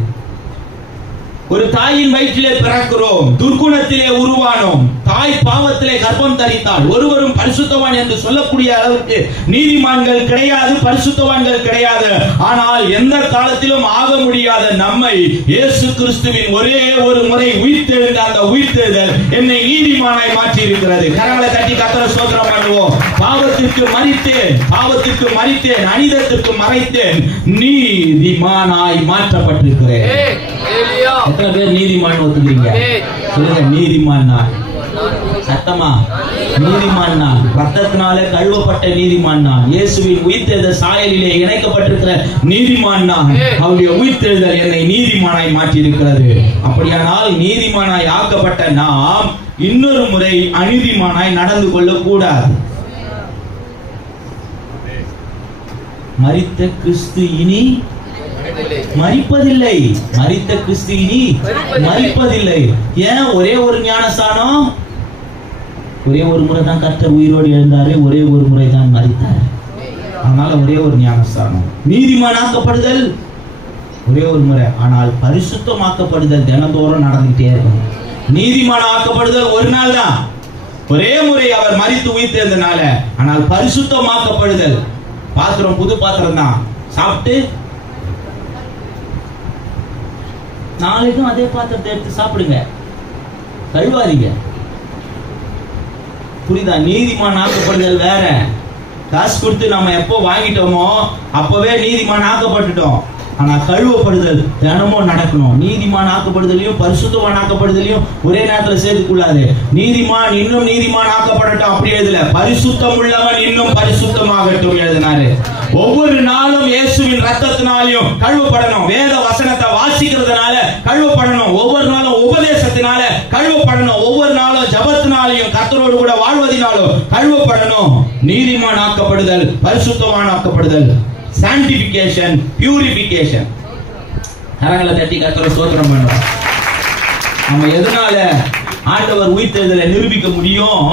ஒரு தாயின் வயிற்றிலே பிறக்கிறோம், துர்க்குணத்திலே உருவானோம், தாய் பாவத்திலே கர்ப்பம் தரித்தாள். ஒருவரும் பரிசுத்தவான் என்று சொல்லக்கூடிய அளவுக்கு நீதிமான்கள் கிடையாது, பரிசுத்தவான்கள் கிடையாது. ஆனால் எந்த காலத்திலும் ஆக முடியாத நம்மை இயேசு கிறிஸ்துவின் ஒரே ஒரு முறை உயிர்த்தெழுந்த அந்த உயிர்த்தெழுதல் என்னை நீதிமானாய் மாற்றி இருக்கிறது. கரங்களை தட்டி கர்த்தரை ஸ்தோத்திரம் பண்ணுவோம். பாவத்திற்கு மரித்தேன், அனிதத்திற்கு மறைத்தேன், நீதிமானாய் மாற்றப்பட்டிருக்கிறேன். எத்தனை பேர் நீதிமான் ஒத்துக்கிறீங்க? சொல்லுங்க, நீதிமான் நான். சத்தமா, நீதிமான் நான். ரத்தத்தினாலே கழுவப்பட்ட நீதிமான் நான். இயேசுவின் உயிர்த்தெழுதல் சாயலிலே இணைக்கப்பட்டிருக்கிற நீதிமான் நான். அவருடைய உயிர்த்தெழுதல் என்னை நீதிமானாய் மாற்றி இருக்கிறது. அப்படியானால் நீதிமானாய் ஆக்கப்பட்ட நாம் இன்னொரு முறை அநீதிமானாய் நடந்து கொள்ள கூடாது. மரித்த கிறிஸ்து இனி மரிப்பதில்லை. மரித்த கிறிஸ்து இனி மரிப்பதில்லை. ஏன்? ஒரே ஒரு ஞானஸ்நானம், ஒரே ஒரு முறை தான் கர்த்தர் உயிரோடு எழுந்தாரு, ஒரே ஒரு முறை தான் மரித்தார். அதனால ஒரே ஒரு ஞானஸ்நானம். நீதிமானாக்கப்படுதல் ஒரே ஒரு முறை, ஆனால் பரிசுத்தமாக்கப்படுதல் தினந்தோறும் நடந்துகிட்டே இருக்கும். நீதிமானாக்கப்படுதல் ஒரு நாள் தான், ஒரே முறை அவர் மரித்து உயிர்த்தெழுந்தனால. ஆனால் பரிசுத்தமாக்கப்படுதல் பாத்திரம் புது பாத்திரம் தான், சாப்பிட்டு நாளைக்கும் அதே பாத்திரத்தை எடுத்து சாப்பிடுங்க, கழுவாதீங்க. புரியுதா? நீதிமான் ஆக்கப்படுதல் வேற. காசு கொடுத்து நம்ம எப்போ வாங்கிட்டோமோ அப்பவே நீதிமான் ஆக்கப்பட்டுட்டோம். ஆனா கழுவப்படுதல் தினமும் நடக்கணும். நீதிமான் ஆக்கப்படுதலையும் பரிசுத்தவான் ஆக்கப்படுதலையும் ஒரே நேரத்தில் சேர்த்துக்கூடாது. நீதிமான் இன்னும் நீதிமான் ஆக்கப்படட்டும் அப்படி எழுதல, பரிசுத்தம் உள்ளவன் இன்னும் பரிசுத்தமாகட்டும் எழுதினாரு. ஒவ்வொரு நாளும் இயேசுவின் ரத்தத்தினாலையும் கழுவப்படணும். வேத வசனத்தை வாசிக்கிறதுனால கழுவப்படணும். ஒவ்வொரு நாளும் உபதேசத்தினால கழுவப்படணும். ஒவ்வொரு நாளும் ஜபத்தினாலையும் கர்த்தரோடு கூட வாழ்வதினாலும் கழுவப்படணும். நீதிமான் ஆக்கப்படுதல், பரிசுத்தவான் ஆக்கப்படுதல், sanctification, purification. கரங்களை தட்டி கர்த்தரை ஸ்தோத்திரம் பண்ணுவோம். நம்ம எதனால ஆண்டவர் உயிர்த்தெழுதலை நிரூபிக்க முடியும்?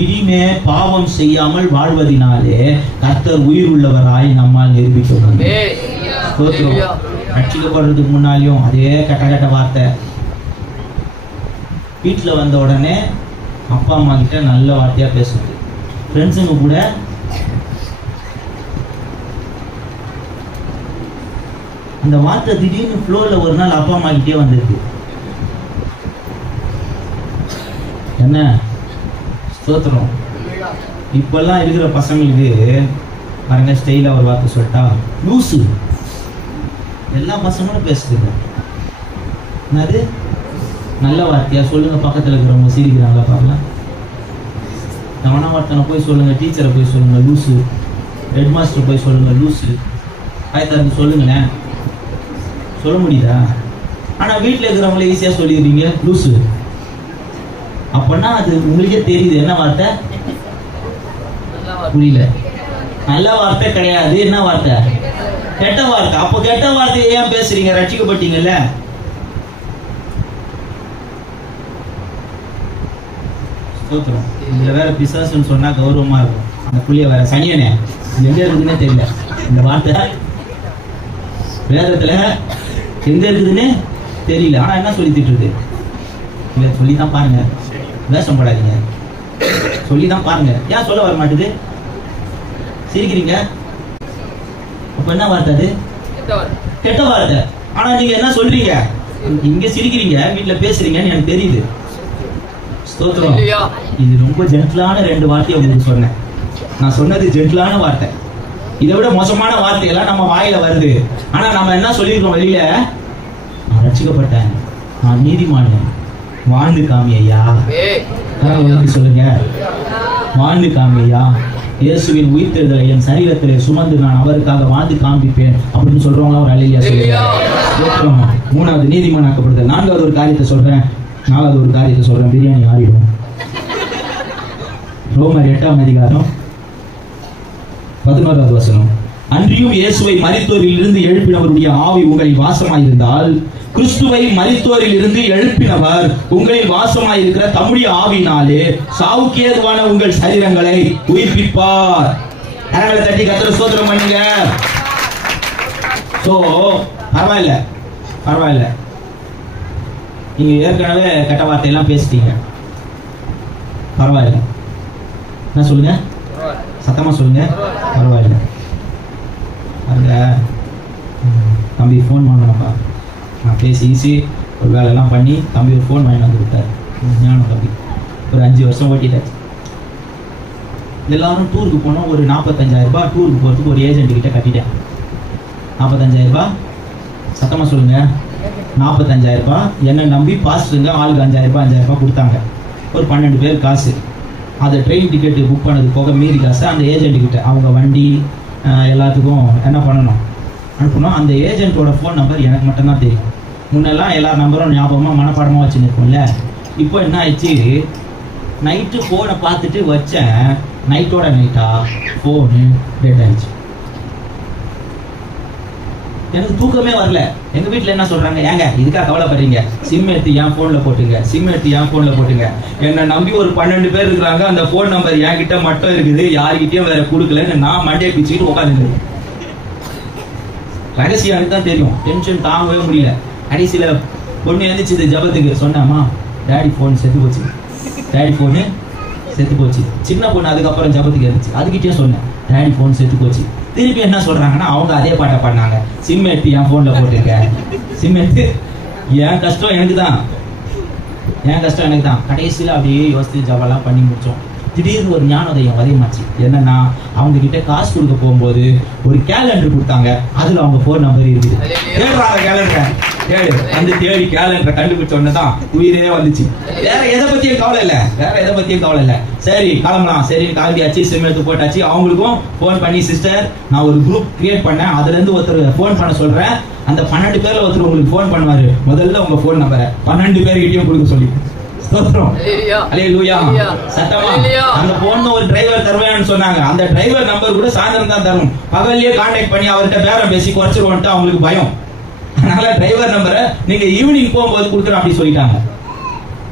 இனிமே பாவம் செய்யாமல் வாழ்வதினாலே கர்த்தர் உயிர் உள்ளவராய் நம்மால் நிரூபிக்க முடியும். ஸ்தோத்திரம். ரட்சிக்கப்படுறதுக்கு முன்னாலையும் அதே கட்ட வார்த்தை. வீட்டில் வந்த உடனே அப்பா அம்மா கிட்ட நல்ல வார்த்தையா பேசுறது, ஃப்ரெண்ட்ஸுங்க கூட அந்த வார்த்தை திடீர்னு ஃப்ளோர்ல ஒரு நாள் அப்பா அம்மா கிட்டே வந்திருக்கு. என்ன ஸ்தோத்திரம். இப்பெல்லாம் இருக்கிற பசங்களுக்கு பாருங்க ஸ்டைலா ஒரு வார்த்தை சொல்லிட்டா லூசு. எல்லா பசங்களும் பேசுதுங்க. என்னது நல்ல வார்த்தையா சொல்லுங்க. பக்கத்துல இருக்கிறவங்க சிரிக்கிறாங்களா பாருலாம். கவனவார்த்தனை போய் சொல்லுங்க, டீச்சரை போய் சொல்லுங்க லூசு, ஹெட் மாஸ்டர் போய் சொல்லுங்க லூசு. ஆயத்தாருக்கு சொல்லுங்களேன். சொல்ல முடியுதா? ஆனா வீட்டில் இருக்கிறவங்களே ஈஸியா சொல்லிடுறீங்க லூசு. அப்படின்னா அது உங்களுக்கே தெரியுது என்ன வார்த்தை? புரியல. நல்ல வார்த்தை கிடையாது. என்ன வார்த்தை? கெட்ட வார்த்தை. அப்ப கெட்ட வார்த்தையை ஏன் பேசுறீங்க? ரட்சிக்கப்பட்டீங்கல்ல. ஸ்தோத்திரம். இதுல வேற பிசாசுன்னு சொன்னா கௌரவமா இருக்கும். அந்த புள்ளிய வேற சனியனே எங்க இருக்குதுன்னே தெரியல. இந்த வார்த்தை வேதத்துல எங்க இருக்குதுன்னு தெரியல. ஆனா என்ன சொல்லிட்டு இருக்கு? இல்ல சொல்லிதான் பாருங்க, வேஷம் படாதீங்க, சொல்லிதான் பாருங்க. ஏன் சொல்ல வர மாட்டுது? சிரிக்கிறீங்க. அப்ப என்ன வார்த்தை அது? கெட்ட வார்த்தை. ஆனா நீங்க என்ன சொல்றீங்க? இங்க சிரிக்கிறீங்க, வீட்டுல பேசுறீங்கன்னு எனக்கு தெரியுது. ஸ்தோத்திரம். இது ரொம்ப ஜென்டிலான 2 வார்த்தையை உங்களுக்கு சொன்னேன். நான் சொன்னது ஜென்டிலான வார்த்தை. இதை விட மோசமான வார்த்தையெல்லாம் நம்ம வாயில வருது. ஆனா நம்ம என்ன சொல்லிருக்கோம் வெளியில? நான் ரட்சிக்கப்பட்டேன், நான் நீதிமான், வாழ்ந்து காமி ஐயா. சொல்லுங்க, வாழ்ந்து காமி ஐயா. இயேசுவின் உயிர்த்தெழுதலை என் சரீரத்திலே சுமந்து நான் அவருக்காக வாழ்ந்து காண்பிப்பேன் அப்படின்னு சொல்றவங்களா ஒரு அல்லேலூயா சொல்லுங்க. 3வது நீதிமான் ஆக்கப்படுதல். 4வது ஒரு காரியத்தை சொல்றேன். 4வது ஒரு காரியத்தை சொல்றேன். பிரியாணி ஆறிடும். ரோமர் 8ஆம் அதிகாரம் 11வது வசனம். அன்றியும் இயேசுவை மரித்தோரில் இருந்து எழுப்பினவருடைய ஆவி உங்களில் வாசமாயிருந்தால் கிறிஸ்துவை மரித்தோரில் இருந்து எழுப்பினவர் உங்களில் வாசமாயிருக்கிற தம்முடைய ஆவினாலே சாவுக்கேதுவான உங்கள் சரீரங்களை உயிர்ப்பிப்பார். கரங்களை தட்டி கர்த்தரை ஸ்தோத்திரம் பண்ணுங்க. சோ பரவாயில்ல, பரவாயில்ல. நீங்க ஏற்கனவே கெட்ட வார்த்தையெல்லாம் பேசிட்டீங்க. பரவாயில்ல. என்ன சொல்லுங்க? சத்தமா சொல்லுங்க. பரவாயில்ல. அந்த தம்பி ஃபோன் பண்ணப்பா, நான் பேசி ஈஸி ஒரு வேலையெல்லாம் பண்ணி தம்பி ஒரு ஃபோன் வாங்கி வந்து கொடுத்தாரு. ஞானம் தம்பி ஒரு 5 வருஷம் ஓட்டிட்டாச்சு. எல்லாரும் டூருக்கு போனோம். ஒரு 45,000 ரூபாய் டூருக்கு போகிறதுக்கு ஒரு ஏஜென்ட் கிட்ட கட்டிட்டேன். 45,000 ரூபாய். சத்தமாக சொல்லுங்க. 45,000 ரூபாய் என்னை நம்பி பாஸ்ட்டுங்க ஆளுக்கு 5,000 ரூபாய் கொடுத்தாங்க. ஒரு 12 பேர் காசு. அதை ட்ரெயின் டிக்கெட்டு புக் பண்ணது போக மீறி காசு அந்த ஏஜென்ட் கிட்ட அவங்க வண்டி எல்லாத்துக்கும் என்ன பண்ணணும் அனுப்பணும். அந்த ஏஜென்ட்டோட ஃபோன் நம்பர் எனக்கு மட்டும்தான் தெரியும். முன்னெல்லாம் எல்லா நம்பரும் ஞாபகமாக மனப்பாடமாக வச்சுன்னு இருக்கும்ல. இப்போ என்ன ஆயிடுச்சு, நைட்டு ஃபோனை பார்த்துட்டு வச்சேன், நைட்டோட நைட்டா ஃபோனு டெட் ஆயிடுச்சு. எனக்கு தூக்கமே வரல. எங்க வீட்டுல என்ன சொல்றாங்க, ஏங்க இதுக்காக கவலைப்படுறீங்க, சிம் எடுத்து என் போன்ல போட்டுங்க, சிம் எடுத்து என் போன்ல போட்டுங்க. என்ன நம்பி ஒரு 12 பேர் இருக்கிறாங்க. அந்த போன் நம்பர் என்கிட்ட மட்டும் இருக்குது, யாருக்கிட்டயும் வேற கொடுக்கலன்னு நான் மண்டே பிச்சுக்கிட்டு உட்காந்து. ரகசியம் எனக்கு தான் தெரியும். டென்ஷன் தாங்கவே முடியல. கடைசியில பொண்ணு எழுந்துச்சு ஜபத்துக்கு சொன்னாமா, டேடி போன் செத்து போச்சு, டேடி போனு செத்து போச்சு. சின்ன பொண்ணு அதுக்கப்புறம் ஜபத்துக்கு இருந்துச்சு, அதுக்கிட்டே சொன்னேன் டேடி போன் செத்து போச்சு. திருப்பி என்ன சொல்றாங்கன்னா அவங்க அதே பாட்டை பண்ணாங்க, சிம் எடுத்து என் போன்ல போட்டிருக்க, சிம் எடுத்து. என் கஷ்டம் எனக்கு தான், என் கஷ்டம் எனக்கு தான். கடைசியில அப்படியே யோசித்து ஜபெல்லாம் பண்ணி முடிச்சோம். திடீர்னு ஒரு ஞானோதயம் அதிகமாச்சு. என்னன்னா அவங்க கிட்ட காசு கொடுக்க போகும்போது ஒரு கேலண்டர் கொடுத்தாங்க. அதுல அவங்க போன் நம்பர் இருக்குது. தேடுறாங்க கேலண்டர், தேடு வந்து தேடி கேலண்டரை கண்டுபிடிச்ச உடனேதான் உயிரே வந்துச்சு. வேற எதை பத்தியும் கவலை இல்ல, வேற எதை பத்தியும் கவலை இல்ல. சரி கிளம்பலாம், சரி கிளம்பியாச்சு, சிம் எடுத்து போட்டாச்சு. அவங்களுக்கும் போன் பண்ணி, சிஸ்டர் நான் ஒரு குரூப் கிரியேட் பண்ணேன், அதுல இருந்து ஒருத்தர் போன் பண்ண சொல்றேன். அந்த 12 பேர்ல ஒருத்தர் உங்களுக்கு போன் பண்ணுவாரு. முதல்ல உங்க போன் நம்பரை 12 பேர்கிட்டயும் கொடுக்க சொல்லி. சத்தமா அந்த பொண்ணு ஒரு டிரைவர் தருவேன்னு சொன்னாங்க. அந்த டிரைவர் நம்பர் கூட சாயந்தரம் தான் தரணும். பகல்லையே கான்டாக்ட் பண்ணி அவர்கிட்ட பேரம் பேசி குறைச்சிருவோன்ட்டு அவங்களுக்கு பயம். அதனால டிரைவர் நம்பரை நீங்க ஈவினிங் போகும்போது கொடுக்குறோம் அப்படி சொல்லிட்டாங்க.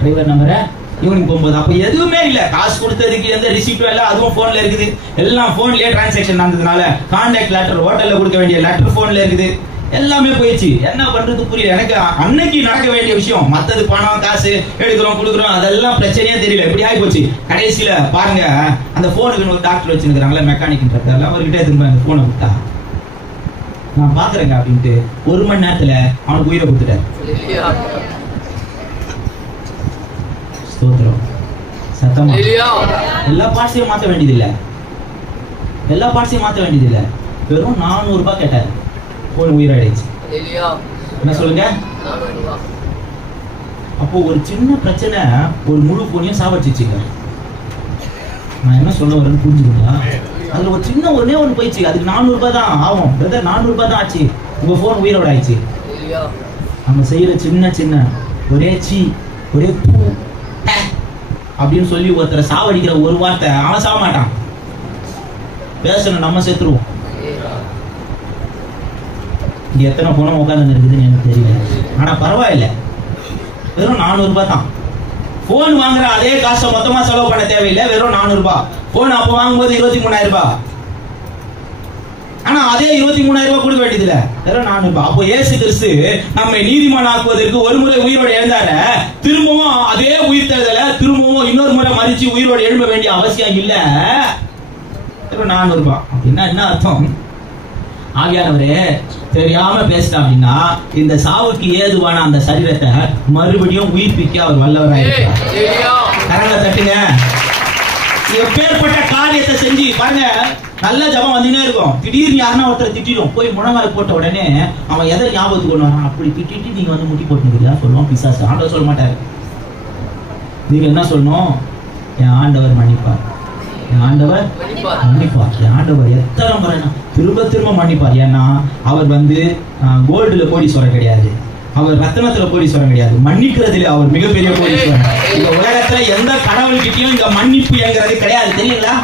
டிரைவர் நம்பரை ஈவினிங் போகும்போது. அப்ப எதுவுமே இல்ல, காசு கொடுத்ததுக்கு எந்த ரிசிப்டும் இல்ல, அதுவும் போன்ல இருக்குது. எல்லாம் போன்லயே டிரான்சாக்சன் நடந்ததுனால கான்டாக்ட் லெட்டர், ஹோட்டல்ல கொடுக்க வேண்டிய லெட்டர் போன்ல இருக்குது. எல்லாமே போயிடுச்சு. என்ன பண்றது புரியல எனக்கு. அன்னைக்கு நடக்க வேண்டிய விஷயம், மத்தது பணம் காசு எடுக்கிறோம் கொடுக்குறோம் அதெல்லாம் பிரச்சனையே தெரியல, எப்படி ஆகி போச்சு. கடைசியில பாருங்க, அந்த போனுக்கு ஒரு டாக்டர் வச்சிருக்காங்களே மெக்கானிக்ன்றது, அவர்கிட்ட திரும்ப அந்த போனை கொடுத்தா நான் பாக்குறேங்க அப்படின்ட்டு 1 மணி நேரத்துல அவனுக்கு உயிரை கொடுத்துட்டாரு. ஸ்தோத்திரம். சத்தமா எல்லா பார்ட்ஸையும் மாத்த வேண்டியதில்லை, எல்லா பார்ட்ஸையும் மாத்த வேண்டியதில்லை. வெறும் 400 ரூபாய் கேட்டாரு, போன் உயிராயிடுச்சு. என்ன சொல்லுங்க? அப்போ ஒரு சின்ன பிரச்சனை ஒரு முழு போனையும் சாவடிச்சுச்சுங்க. நான் என்ன சொல்ல வரேன்னு புரிஞ்சுக்கீங்களா? அதுல ஒரு சின்ன ஒண்ணே ஒன்று போயிடுச்சு, அதுக்கு 400 ரூபாய் தான் ஆகும். பிரதர் 400 ரூபாய் தான் ஆச்சு, உங்க போன் உயிரோட ஆயிடுச்சு. நம்ம செய்யற சின்ன சின்ன ஒரே ஒரே பூ அப்படின்னு சொல்லி ஒருத்தரை சாவடிக்கிற ஒரு வார்த்தை அவன் சாவ மாட்டான். பேசணும், நம்ம செத்துருவோம். இங்க எத்தனை போன உட்காந்து இருக்குதுன்னு எனக்கு தெரியல, ஆனா பரவாயில்ல. வெறும் 400 ரூபாய் தான். போன் வாங்குற அதே காசை மொத்தமா செலவு பண்ண தேவையில்லை, வெறும் 400 ரூபாய். போன் அப்ப வாங்கும்போது 23,000 ரூபாய், ஆனா அதே 23,000 ரூபாய் கொடுக்க வேண்டியது இல்ல, வெறும் 400 ரூபாய். அப்போ இயேசு கிறிஸ்து நம்மை நீதிமான் ஆக்குவதற்கு ஒரு முறை உயிரோடு எழுந்தார, திரும்பவும் அதே உயிர் தேர்தல திரும்பவும் இன்னொரு முறை மறிச்சு உயிரோடு எழும்ப வேண்டிய அவசியம் இல்ல. வெறும் 400 ரூபாய். அப்படின்னா என்ன அர்த்தம்? ஆவியானவரே தெரியாம பேசிட்டா அப்படின்னா இந்த சாவுக்கு ஏதுவான அந்த சரீரத்தை மறுபடியும் உயிர்ப்பிக்க அவர் வல்லவராயிருக்கிறார். கரங்களை தட்டுங்க. எப்பேற்பட்ட காரியத்தை செஞ்சு பாருங்க. நல்ல ஜபம் வந்துனே இருக்கும், திடீர்னு யாருன்னா ஒருத்தர் திட்டிடும், போய் முழங்கால் போட்ட உடனே அவன் எதை ஞாபகத்துக்கு கொண்டு வரான், அப்படி திட்டிட்டு நீங்க வந்து முட்டி போட்டுருக்கியா சொல்லுவான் பிசாசு. ஆண்டவர் சொல்ல மாட்டாரு. நீங்க என்ன சொல்லணும்? என் ஆண்டவர் மன்னிப்பார், என் ஆண்டவர் மன்னிப்பார். என் ஆண்டவர் எத்தனை முறை திரும்ப திரும்ப மன்னிப்பார். ஏன்னா அவர் கோல்டுல கோடீஸ்வரர் கிடையாது, அவர் ரத்தனத்துல கோடீஸ்வரன் கிடையாது, மன்னிக்கிறதுல அவர் மிகப்பெரிய கோடீஸ்வரன். இந்த உலகத்துல எந்த கடவுள்கிட்டயும் இந்த மன்னிப்பு என்கிறது கிடையாது, தெரியுங்களா?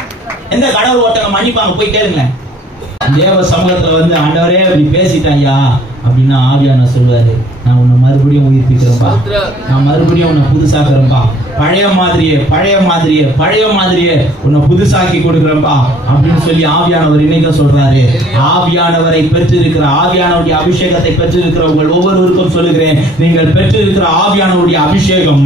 எந்த கடவுள் ஒருத்தங்க மன்னிப்பாங்க, போய் கேளுங்களேன். தேவ சமூகத்துல ஆண்டவரே அப்படி பேசிட்டாயா அப்படின்னா ஆவியானவர் சொல்லுவாரு, நான் உன்னை மறுபடியும் உயிர்ப்பிக்கிறேன்பா, நான் மறுபடியும் உன்னை புதுசாக்குறேன்பா, பழைய மாதிரியே உன்னை புதுசாக்கி கொடுக்கிறேன்பா அப்படின்னு சொல்லி ஆவியானவர் இன்னைக்கும் சொல்றாரு. ஆவியானவரை பெற்றிருக்கிற, ஆவியானவருடைய அபிஷேகத்தை பெற்றிருக்கிற உங்கள் ஒவ்வொருவருக்கும் சொல்லுகிறேன், நீங்கள் பெற்றிருக்கிற ஆவியானவருடைய அபிஷேகம்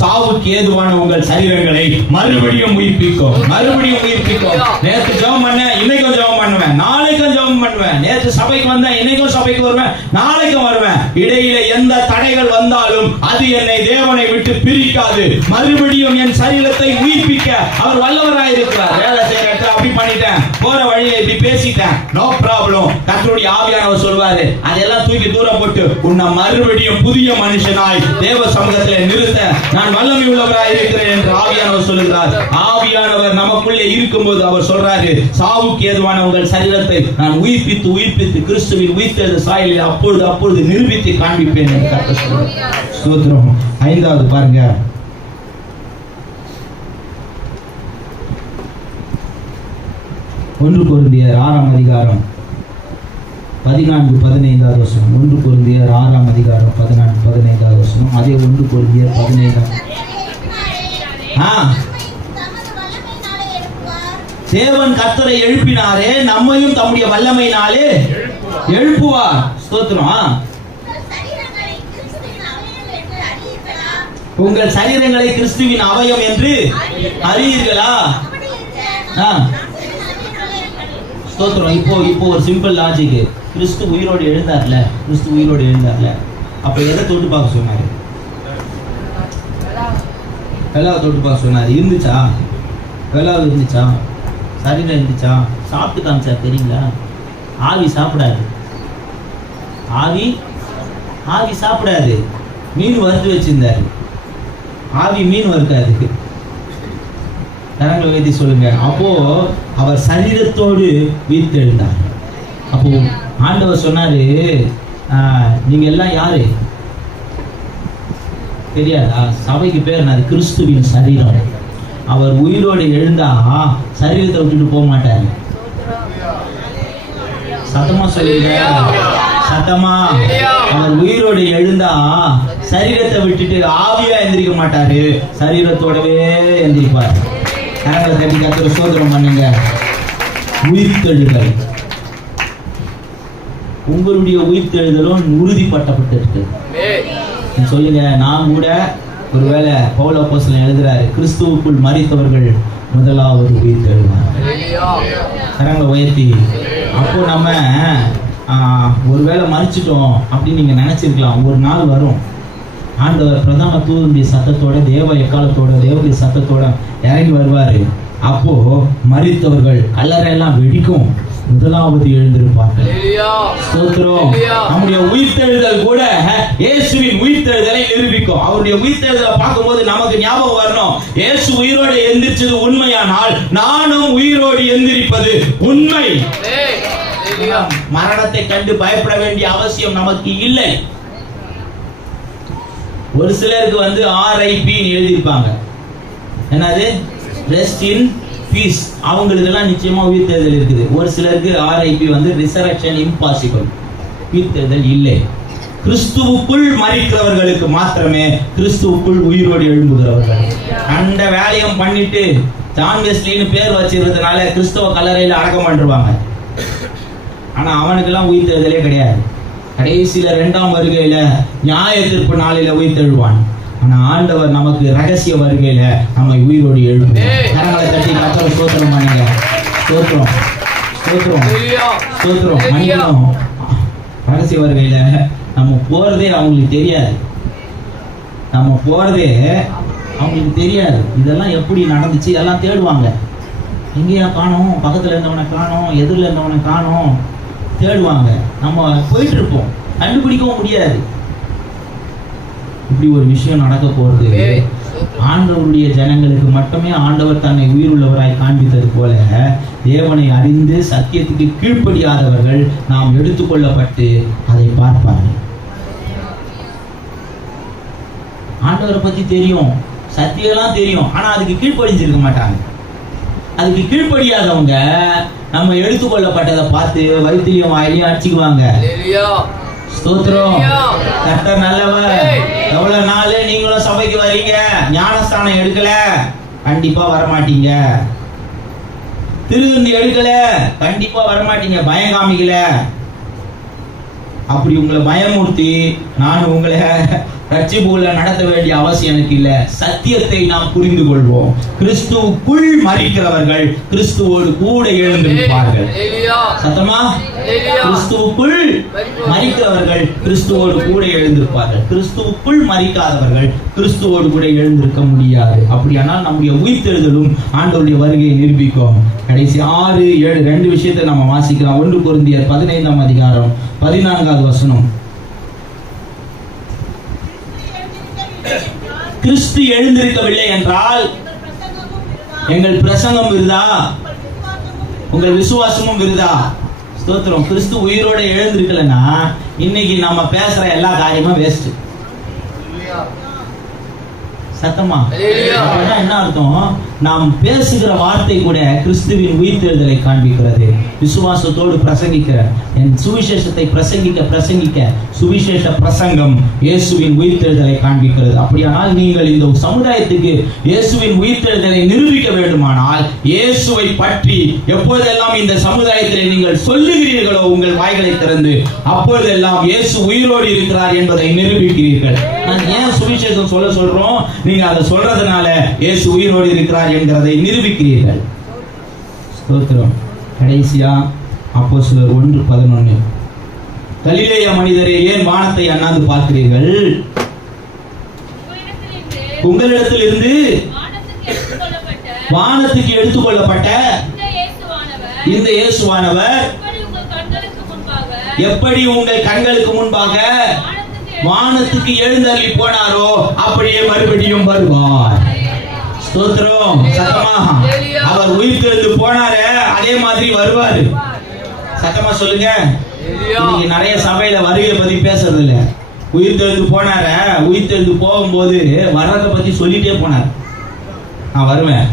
சாவுக்கு ஏதுவான உங்கள் சரீரங்களை மறுபடியும் உயிர்ப்பிக்கும், மறுபடியும் உயிர்ப்பிக்கும். நேற்று ஜெபம் பண்ண, இன்னைக்கும் ஜெபம் பண்ணுவேன், நாளைக்கும் ஜெபம் பண்ணுவேன். நேற்று சபைக்கு வந்தேன், இன்னைக்கும் சபைக்கு வருவேன், நாளைக்கும் வருவேன். இடையில எந்த தடைகள் வந்தாலும் அது என்னை தேவனை விட்டு பிரிக்காது. மறுபடியும் என் சரீரத்தை உயிர்ப்பிக்க அவர் வல்லவராயிருக்கிறார். வேலை செய்யற இடத்துல அப்படி பண்ணிட்டேன், போற வழியில இப்படி பேசிட்டேன், நோ ப்ராப்ளம். கர்த்தருடைய ஆவியானவர் சொல்வாரு, அதெல்லாம் தூக்கி தூரம் போட்டு உன்னை மறுபடியும் புதிய மனுஷனாய் தேவ சமூகத்திலே நிறுத்த நான் வல்லமை உள்ளவராய் இருக்கிறேன் என்று ஆவியானவர் சொல்லுகிறார். ஆவியானவர் நமக்குள்ளே இருக்கும்போது அவர் சொல்றாரு, சாவுக்கு ஏதுவான உங்கள் சரீரத்தை நான் உயிர்ப்பித்து கிறிஸ்துவின் உயிர்த்தெழுந்த சாயலில் அப்பொழுது நிரூபித்து காண்பிப்பேன் என்று கர்த்தர் சொல்றார். ஸ்தோத்திரம். 5வது பாருங்க, 1 கொரிந்தியர் 6ஆம் அதிகாரம் 14-15வது வசனம். 1 கொரிந்தியர் 6ஆம் அதிகாரம் 14-15வது வசனம். அதே 1 கொரிந்தியர் 15. தேவன் கர்த்தரை எழுப்பினாரே, நம்மையும் தம்முடைய வல்லமையினாலே எழுப்புவார். ஸ்தோத்திரம். உங்கள் சரீரங்களை கிறிஸ்துவின் அவயம் என்று அறியீர்களா? ஸ்தோத்திரம். இப்போ ஒரு சிம்பிள் லாஜிக். கிறிஸ்து உயிரோடு எழுந்தார்ல, அப்ப எதை தொட்டு பார்க்க சொன்னாரு? வெள்ளாவை தொட்டு பார்க்க சொன்னாரு. இருந்துச்சா? வெள்ளாவு இருந்துச்சா? சரீரம் இருந்துச்சா? சாப்பிட்டு காமிச்சார். தெரியுங்களா? ஆவி சாப்பிடாது, ஆவி சாப்பிடாது. மீன் வறுத்து வச்சிருந்தாரு, ஆவி மீன் வறுக்காது. கரங்களை வைத்து சொல்லுங்க. அப்போ அவர் சரீரத்தோடு உயிர்த்தெழுந்தார். அப்போ ஆண்டவர் சொன்னாரு, நீங்க எல்லாம் யாரு தெரியாதா? சபைக்கு பேர் அது கிறிஸ்துவின் சரீரம். அவர் உயிரோடு எழுந்தா சரீரத்தை விட்டுட்டு போக மாட்டாரு. சத்தமா சொல்லுங்க, சத்தமா. அவர் உயிரோடு எழுந்தா சரீரத்தை விட்டுட்டு ஆவியா எந்திரிக்க மாட்டாரு, சரீரத்தோடவே எந்திரிப்பார். கரங்களை தட்டி கர்த்தரை ஸ்தோத்திரம் பண்ணுங்க. உயிர்த்தெழுதல், உங்களுடைய உயிர்த்தெழுதலும் உறுதிப்பட்டப்பட்டிருக்கு. சொல்லுங்க. நான் கூட ஒருவேளை பவுல் அப்போஸ்தலன் எழுதுறாரு, கிறிஸ்துவுக்குள் மரித்தவர்கள் முதலாவது உயிர்த்தெழுவார். கரங்களை உயர்த்தி. அப்போ நம்ம ஒருவேளை மறிச்சிட்டோம் அப்படின்னு நீங்க நினைச்சிருக்கலாம். ஒரு நாள் வரும், ஆண்டவர் பிரதான தூதனுடைய சத்தத்தோட, தேவ எக்காலத்தோட, தேவனுடைய சத்தத்தோட இறங்கி வருவாரு. அப்போ மரித்தவர்கள் கல்லறையெல்லாம் வெடிக்கும், முதலாவது எழுந்திருப்பார்கள். நம்முடைய உயிர்த்தெழுதல் கூட இயேசுவின் உயிர்த்தெழுதலை நிரூபிக்கும். அவருடைய உயிர்த்தெழுதலை பார்க்கும்போது நமக்கு ஞாபகம் வரணும், இயேசு உயிரோடு எந்திரிச்சது உண்மையானால் நானும் உயிரோடு எந்திரிப்பது உண்மை. மரணத்தை கண்டு பயப்பட வேண்டிய அவசியம் நமக்கு இல்லை. ஒரு சிலருக்கு RIP எழுதியிருப்பாங்க, என்னது ரெஸ்ட் இன் பீஸ். அவங்களுக்கு எல்லாம் நிச்சயமா உயிர்த்தெழுதல் இருக்குது. ஒரு சிலருக்கு RIP ரிசரக்ஷன் இம்பாசிபிள், உயிர்த்தெழுதல் இல்லை. கிறிஸ்துவுக்குள் மரிக்கிறவர்களுக்கு மாத்திரமே கிறிஸ்துவுக்குள் உயிரோடு எழும்புகிறவர்கள். அந்த வேலையும் பண்ணிட்டு ஜான் வெஸ்லின்னு பேர் வச்சிருக்கிறதுனால கிறிஸ்தவ கல்லறையில அடக்கம் பண்ணிருவாங்க. ஆனா அவனுக்கெல்லாம் உயிர்த்தெழுதலே கிடையாது. கடைசியில 2ஆம் வருகையில நியாய தீர்ப்பு நாளில உயிர்த்தெழுவான். ஆனா ஆண்டவர் நமக்கு ரகசிய வருகையில நம்மை உயிரோடு எழுப்புவார். கரங்களை தட்டி கர்த்தரை ஸ்தோத்திரம் பண்ணுங்க. ஸ்தோத்திரம் ஸ்தோத்திரம் ஸ்தோத்திரம். மனிதனும் ரகசிய வருகையில நம்ம போறதே அவங்களுக்கு தெரியாது. நம்ம போறதே அவங்களுக்கு தெரியாது. இதெல்லாம் எப்படி நடந்துச்சு எல்லாம் தேடுவாங்க. எங்கேயா காணோம், பக்கத்துல இருந்தவனை காணோம், எதிரில் இருந்தவனை காணோம், தேடுவாங்க. நம்ம போயிட்டு இருப்போம், கண்டுபிடிக்கவும் முடியாது. இப்படி ஒரு விஷயம் நடக்க போறது ஆண்டவருடைய ஜனங்களுக்கு மட்டுமே ஆண்டவர் தன்னை உயிருள்ளவராய் காண்பித்தது போல தேவனை அறிந்து சத்தியத்துக்கு கீழ்ப்படியாதவர்கள் நாம் எடுத்துக்கொள்ளப்பட்டு அதை பார்ப்பார்கள். ஆண்டவரை பத்தி தெரியும், சத்தியெல்லாம் தெரியும், ஆனா அதுக்கு கீழ்ப்படிஞ்சிருக்க மாட்டாங்க. அதுக்கு கீழ்ப்படியாதவங்க நம்ம எடுத்துக்கொள்ளப்பட்டதை பார்த்து வயிற்றிலையும் வாயிலையும் அடிச்சுக்குவாங்க. ஸ்தோத்திரம். கர்த்தர் நல்லவர். எவ்வளவு நாள் நீங்களும் சபைக்கு வரீங்க, ஞானஸ்தானம் எடுக்கல, கண்டிப்பா வரமாட்டீங்க. திருவிருந்து எடுக்கல, கண்டிப்பா வரமாட்டீங்க. பயம் காமிக்கல, அப்படி உங்களை பயமூர்த்தி நான் உங்களை ரட்சிப்புக்குள்ள நடத்த வேண்டிய அவசியம் எனக்கு இல்ல. சத்தியத்தை நாம் புரிந்து கொள்வோம். கிறிஸ்துவுக்குள் மரிக்கிறவர்கள் கிறிஸ்துவோடு கூட எழுந்திருப்பார்கள். சத்தமா? கிறிஸ்துவுக்குள் மரிக்கிறவர்கள் கிறிஸ்துவோடு கூட எழுந்திருப்பார்கள். கிறிஸ்துவுக்குள் மரிக்காதவர்கள் கிறிஸ்துவோடு கூட எழுந்திருக்க முடியாது. அப்படியானால் நம்முடைய உயிர்த்தெழுதலும் ஆண்டவருடைய வருகையை நிரூபிக்கும். கடைசி 6, 7 2 விஷயத்தை நம்ம வாசிக்கலாம். 1 கொரிந்தியர் 15ஆம் அதிகாரம் 14வது வசனம். கிறிஸ்து எழுந்திருக்கவில்லை என்றால் எங்கள் பிரசங்கம் விருதா, உங்கள் விசுவாசமும் விருதா. ஸ்தோத்திரம். கிறிஸ்து உயிரோட எழுந்திருக்கலன்னா இன்னைக்கு நம்ம பேசுற எல்லா காரியமும் வேஸ்ட். சத்தமா? என்ன அர்த்தம்? நாம் பேசுகிற வார்த்தை கூட கிறிஸ்துவின் உயிர்த்தெழுதலை காண்பிக்கிறது. விசுவாசத்தோடு பிரசங்கிக்கிற என் சுவிசேஷத்தை பிரசங்கிக்க சுவிசேஷ பிரசங்கம் இயேசுவின் உயிர்த்தெழுதலை காண்பிக்கிறது. அப்படியானால் நீங்கள் இந்த சமுதாயத்துக்கு இயேசுவின் உயிர்த்தெழுதலை நிரூபிக்க வேண்டுமானால் இயேசுவை பற்றி எப்பொழுதெல்லாம் இந்த சமுதாயத்தில் நீங்கள் சொல்லுகிறீர்களோ உங்கள் வாய்களை திறந்து, அப்பொழுதெல்லாம் இயேசு உயிரோடு இருக்கிறார் என்பதை நிரூபிக்கிறீர்கள். நான் ஏன் சுவிசேஷம் சொல்றோம்? நீங்க அதை சொல்றதுனால இயேசு உயிரோடு இருக்கிறார் என்கிறதை நிரூபிக்கிறீர்கள். ஸ்தோத்திரம். கடைசியா அப்போஸ்தலர் 1:11. கலிலேய மனிதரே, ஏன் வானத்தை அண்ணாந்து பார்க்கிறீர்கள்? உங்களிடத்திலிருந்து வானத்துக்கு எடுத்துக்கொள்ளப்பட்ட இந்த இயேசுவானவர் எப்படி உங்கள் கண்களுக்கு முன்பாக வானத்துக்கு எழுந்தருளி போனாரோ அப்படியே மறுபடியும் வருவார். ஸ்தோத்திரம். சத்தமா? அவர் உயிர்த்தெழுந்து போனாரே அதே மாதிரி வருவாரு. சத்தமா சொல்லுங்க. இன்னைக்கு நிறைய சபையில வருகை பத்தி பேசுறது இல்ல. உயிர்த்தெழுந்து போனார, உயிர்த்தெழுந்து போகும்போது வர்றத பத்தி சொல்லிட்டே போனார். நான் வருவேன்,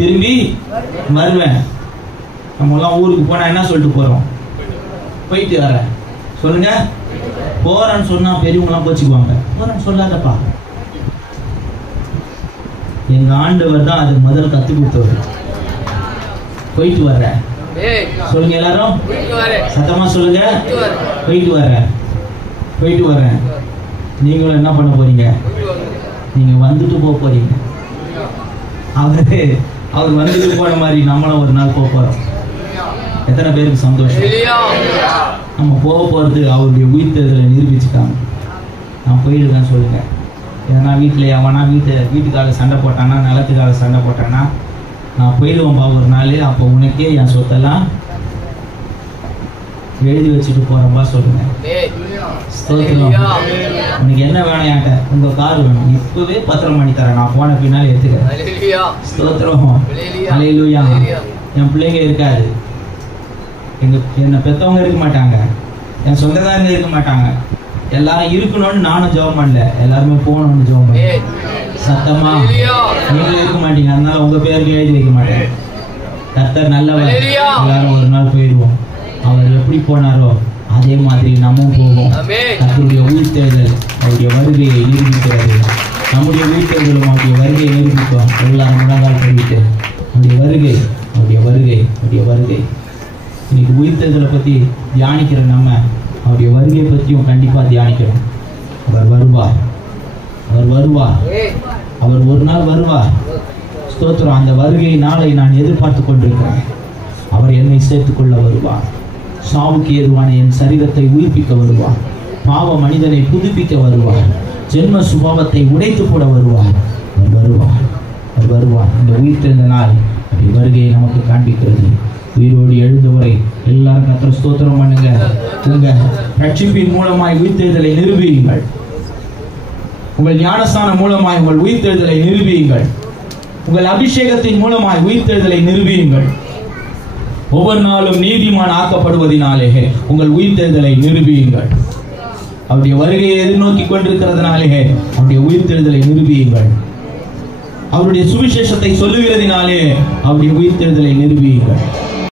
திரும்பி வருவேன். நம்ம எல்லாம் ஊருக்கு போனா என்ன சொல்லிட்டு போறோம்? போயிட்டு வரேன் சொல்லுங்க. போறேன்னு சொன்னா பெரியவங்க எல்லாம் கோச்சுக்குவாங்க. போறேன்னு சொல்லாதப்பா. எங்க ஆண்டவர் தான் அது முதல் கத்து கொடுத்தவர். போயிட்டு வர்றேன் சொல்லுங்க. எல்லாரும் சத்தமா சொல்லுங்க. போயிட்டு வர்றேன், போயிட்டு வர்றேன். நீங்களும் என்ன பண்ண போறீங்க? நீங்க வந்துட்டு போக போறீங்க. அவர் வந்துட்டு போன மாதிரி நம்மளும் ஒரு நாள் போக போறோம். எத்தனை பேருக்கு சந்தோஷம்? நம்ம போக போகிறது அவருடைய உயிர்த்தெழுதலை நிரூபிச்சுக்காம நான் போயிடுவேன் சொல்லுங்க. ஏன்னா வீட்டில் எவனா வீட்டுக்காக சண்டை போட்டானா, நிலத்துக்காக சண்டை போட்டானா, நான் போயிடுவேன்பா ஒரு நாள். அப்போ உனக்கே என் சொத்தெல்லாம் எழுதி வச்சுட்டு போறப்பா சொல்லுங்க. உனக்கு என்ன வேணும் என்கிட்ட? உங்க கார் வேணும், இப்பவே பத்திரம் பண்ணி தரேன், நான் போன பின்னால எடுத்துக்கிறேன். ஸ்தோத்திரம். அல்லேலூயா. என் பிள்ளைங்க இருக்காது, என்னை பெற்றவங்க இருக்க மாட்டாங்க, என் சொந்தக்காரங்க இருக்க மாட்டாங்க. எல்லாரும் இருக்கணும்னு நானும் ஜெபம் பண்ணல, எல்லாருமே போகணும்னு ஜெபம் பண்ண. சத்தமா நீங்களும் இருக்க மாட்டீங்க, அதனால உங்க பேருக்கு எழுதி வைக்க மாட்டேன். கர்த்தர் நல்லவர், எல்லாரும் ஒரு நாள் போயிடுவோம். அவர் எப்படி போனாரோ அதே மாதிரி நம்மும் போவோம். கர்த்தருடைய உயிர்த்தெழுதல் அவருடைய வருகையை நிரூபிக்கிறது. நம்முடைய உயிர்த்தெழுதலும் அவருடைய வருகையை நிரூபிக்கும். எல்லாரும் முழங்கால் பண்ணிட்டு அவருடைய வருகை, அவருடைய வருகை, அவருடைய வருகை. இன்னைக்கு உயிர்த்தெழுதலை பற்றி தியானிக்கிற நம்ம அவருடைய வருகையை பற்றியும் கண்டிப்பாக தியானிக்கிறோம். அவர் வருவார், அவர் வருவார், அவர் ஒரு நாள் வருவார். ஸ்தோத்திரம். அந்த வருகையை நாளை நான் எதிர்பார்த்து கொண்டிருக்கிறேன். அவர் என்னை சேர்த்துக்கொள்ள வருவார். சாவுக்கு ஏதுவான என் சரீரத்தை உயிர்ப்பிக்க வருவார். பாவ மனிதனை புதுப்பிக்க வருவார். ஜென்ம சுபாவத்தை உடைத்து போட வருவார். அவர் வருவார், அவர் வருவார். இந்த உயிர்த்தெழுந்த நாள் அப்படி வருகையை நமக்கு காண்பிக்கிறது. உயிரோடு எழுந்தவரை எல்லாரும் கர்த்தரை ஸ்தோத்திரம் பண்ணுங்க. உங்க ரட்சிப்பின் மூலமாய் உயிர்த்தெழுதலை நிரூபியுங்கள். உங்கள் ஞானஸ்தானம் மூலமாய் உங்கள் உயிர்த்தெழுதலை நிரூபியுங்கள். உங்கள் அபிஷேகத்தின் மூலமாய் உயிர்த்தெழுதலை நிரூபியுங்கள். ஒவ்வொரு நாளும் நீதிமான் ஆக்கப்படுவதனாலே உங்கள் உயிர்த்தெழுதலை நிரூபியுங்கள். அவருடைய வருகையை எதிர்நோக்கி கொண்டிருக்கிறதுனாலே அவருடைய உயிர்த்தெழுதலை நிரூபியுங்கள். அவருடைய சுவிசேஷத்தை சொல்லுகிறதினாலே அவருடைய உயிர்த்தெழுதலை நிரூபியுங்கள்.